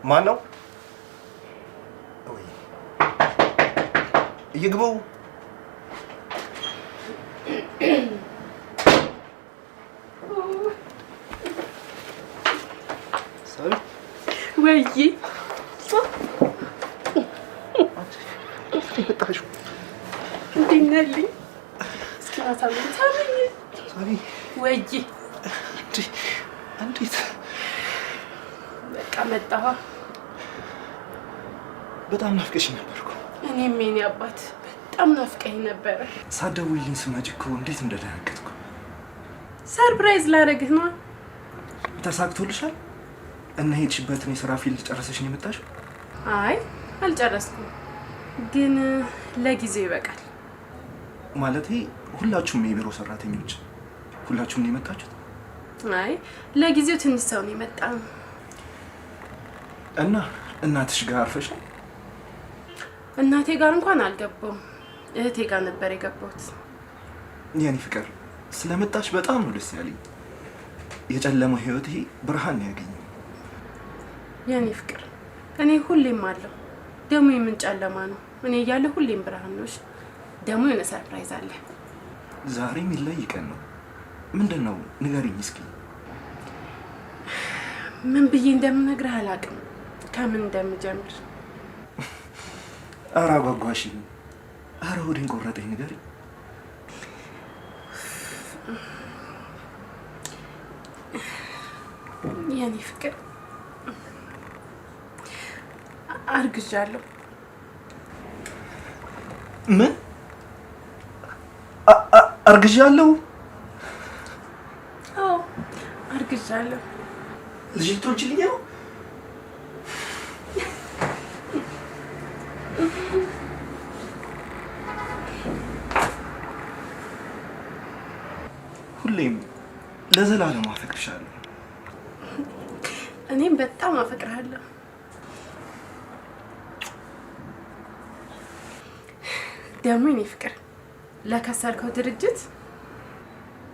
ማን ነው? ይግቡ። ወይ እንዲነልኝ እስኪ አሳምን ታመኝ ወይ እንዴት በቃ መጣሁ። በጣም ናፍቀሽኝ ነበርኩ። እኔም የኔ አባት በጣም ናፍቀኝ ነበረ። ሳትደውይልኝ ስመጪ እኮ እንዴት እንደደነገጥኩ። ሰርፕራይዝ ላደርግህ ነው። ተሳክቶልሻል? እና ሄድሽበትን የሥራ ፊልድ ጨረሰሽ ነው የመጣሽው? አይ አልጨረስኩም፣ ግን ለጊዜው ይበቃል። ማለቴ ሁላችሁም የቢሮ ሰራተኞች ሁላችሁም ነው የመጣችሁት? አይ ለጊዜው ትንሽ ሰው ነው የመጣው። እና እናትሽ ጋር አርፈሽ ነው? እናቴ ጋር እንኳን አልገባሁም፣ እህቴ ጋር ነበር የገባሁት። የኔ ፍቅር ስለመጣሽ በጣም ነው ደስ ያለኝ። የጨለመው ህይወቴ ብርሃን ነው ያገኘው። የኔ ፍቅር እኔ ሁሌም አለሁ። ደግሞ የምን ጨለማ ነው? እኔ እያለ ሁሌም ብርሃን ነው። ደግሞ የሆነ ሰርፕራይዝ አለ። ዛሬ የሚለይ ቀን ነው። ምንድን ነው ንገሪኝ እስኪ። ምን ብዬ እንደምነግርህ አላውቅም፣ ከምን እንደምጀምር። ኧረ አጓጓሽኝ፣ ኧረ ሆዴን ቆረጠኝ። ንገሪኝ። የኔ ፍቅር አርግዣለሁ። ምን አርግዣለሁ? አዎ አርግዣለሁ። ልጅ ልትወልጂልኝ ነው? ሁሌም ለዘላለም አፈቅርሻለሁ። እኔም በጣም አፈቅርሃለሁ። ደግሞ የኔ ፍቅር ለከሰርከው ድርጅት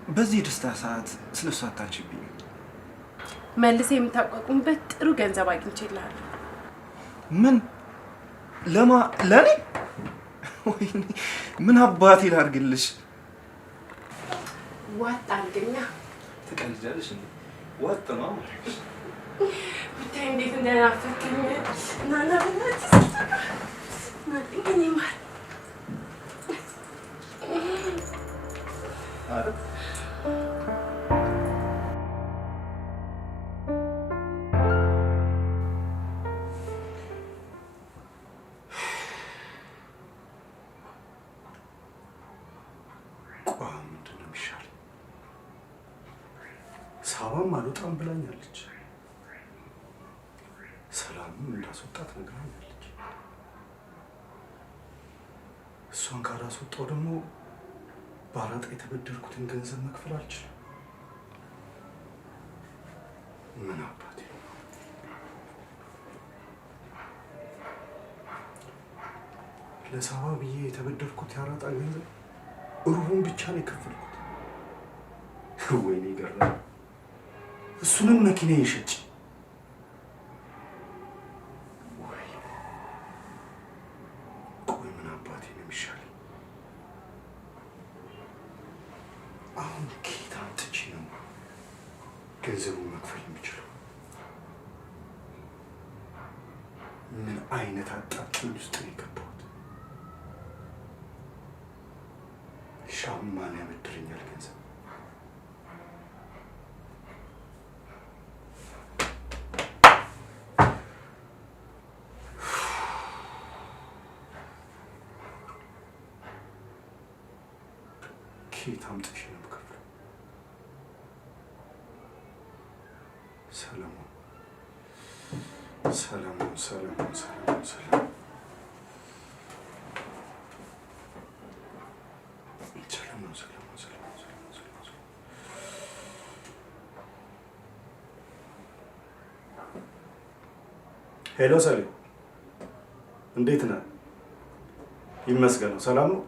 በዚህ ደስታ ሰዓት ስለሱ አታንቺብኝ። መልሰህ የምታቋቁምበት ጥሩ ገንዘብ አግኝቼልሃለሁ። ምን? ለኔ? ወይኔ ምን አባቴ ላድርግልሽ? ዋጥ አድርግኛ። ትቀልጃለሽ እንዴ? ዋጥ ነው ብታይ እንዴት እንደናፈቀኝ። ናና በእናትህ እኔ ማር ምንድን ነው የሚሻለው? ሳባም አልወጣም ብላኛለች። ሰላምም እንዳስወጣት ነግራኛለች። እሷን ካላስወጣው ደግሞ ባራጣ የተበደርኩትን ገንዘብ መክፈል አልችልም። ምን አባቴ ለሳባ ብዬ የተበደርኩት ያራጣ ገንዘብ ሩቡን ብቻ ነው የከፈልኩት። ወይኔ ገራ እሱንም መኪና ይሸጭ። ቆይ ምን አባቴ ነው የሚሻለኝ? አሁን ከየት አምጥቼ ነው ገንዘቡን መክፈል የምችለው? ምን አይነት አጣብቂኝ ውስጥ ነው የገባሁት? ሻም ማን ያበድረኛል ገንዘብ? ከየት አምጥቼ ነው የምከፍለው? ሰለሞን ሰለሞን ሰለሞን ሰለሞን ሰለሞን ሄሎ ሰሌ፣ እንዴት ነህ? ይመስገነው። ሰላም ነው?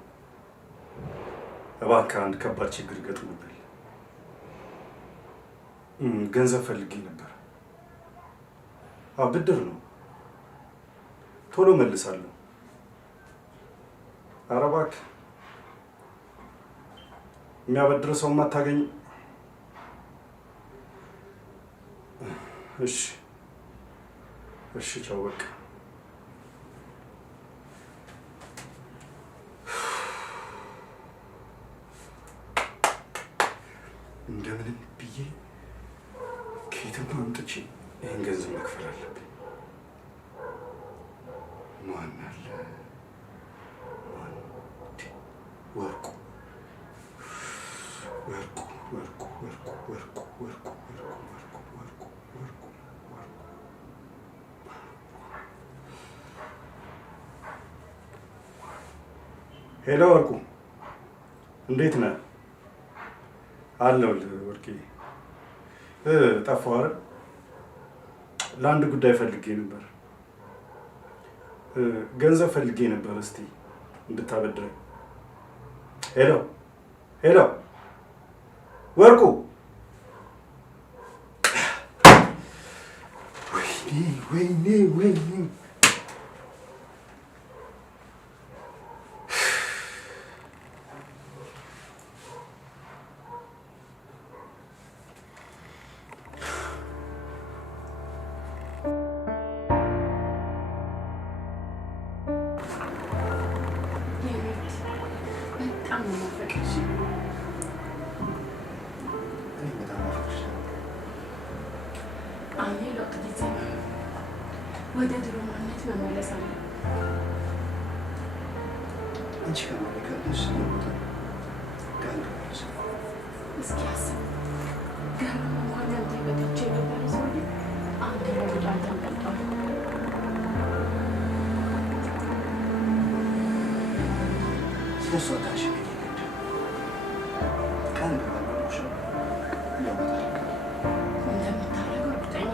እባክህ አንድ ከባድ ችግር ገጥሞኛል። ገንዘብ ፈልጌ ነበር። ብድር ነው። ቶሎ መልሳለሁ። ኧረ እባክህ የሚያበድር ሰው አታገኝ? እሺ እሺ፣ ቻው በቃ። እንደምንም ብዬ ከየትም አምጥቼ ይህን ገንዘብ መክፈል አለብኝ። ማን አለ? ወርቁ ወርቁ ወርቁ ወርቁ ወርቁ ወርቁ ወርቁ ወርቁ ወርቁ ሄሎ ወርቁ፣ እንዴት ነህ? አለሁልህ ወርቄ። ጠፋሁ አይደል? ለአንድ ጉዳይ ፈልጌ ነበር። ገንዘብ ፈልጌ ነበር። እስቲ እንድታበድረኝ። ሄሎ ሄሎ፣ ወርቁ። ወይኔ ወይኔ። ወደ ድሮ ማንነት መመለስ አለ። አንቺ ከማለከለሽ እስኪ አስብ። ገርማ እንኳን አንተ በትቼ የነበረ ሰውዬ አንተ ለወደ አንተ አንቀልጠዋል። ስለሷ ታሽ ቀን እንደምታደርገው እርግጠኛ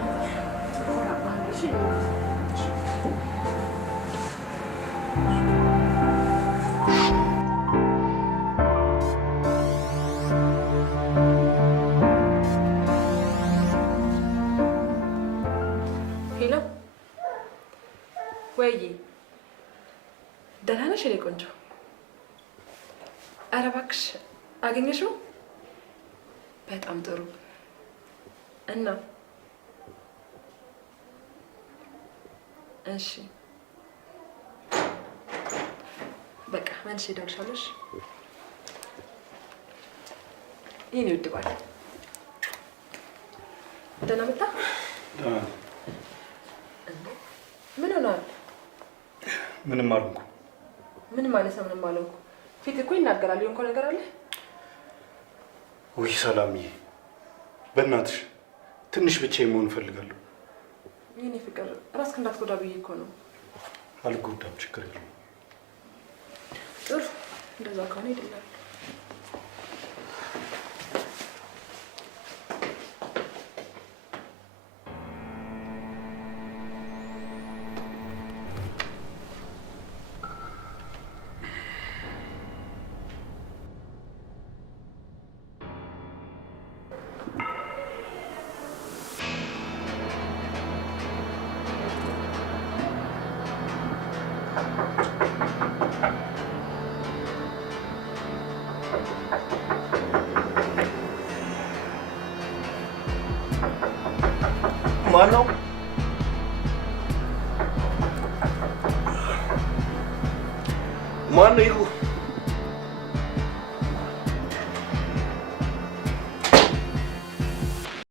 ኮራባሽ። ሄሎ፣ ወይዬ ደህና ነሽ? የእኔ ቆንጆ። ኧረ እባክሽ አገኘሽው? በጣም ጥሩ። እና እሺ በቃ መልሼ እደውልልሻለሁ። ይህን ይወድባል። ደህና መጣ። ምን ሆኗል? ምንም አልሆንኩ። ምን ማለት ነው? ምንም አልሆንኩ? ፊት እኮ ይናገራል። የሆንከው ነገር አለ? ውይ ሰላምዬ፣ በእናትሽ ትንሽ ብቻዬን መሆን እፈልጋለሁ። የእኔ ፍቅር ራስክ እንዳትጎዳ ብዬ እኮ ነው። አልጎዳም፣ ችግር የለውም። ጥሩ፣ እንደዛ ከሆነ ይደላል። ማን ነው? ማን ነው?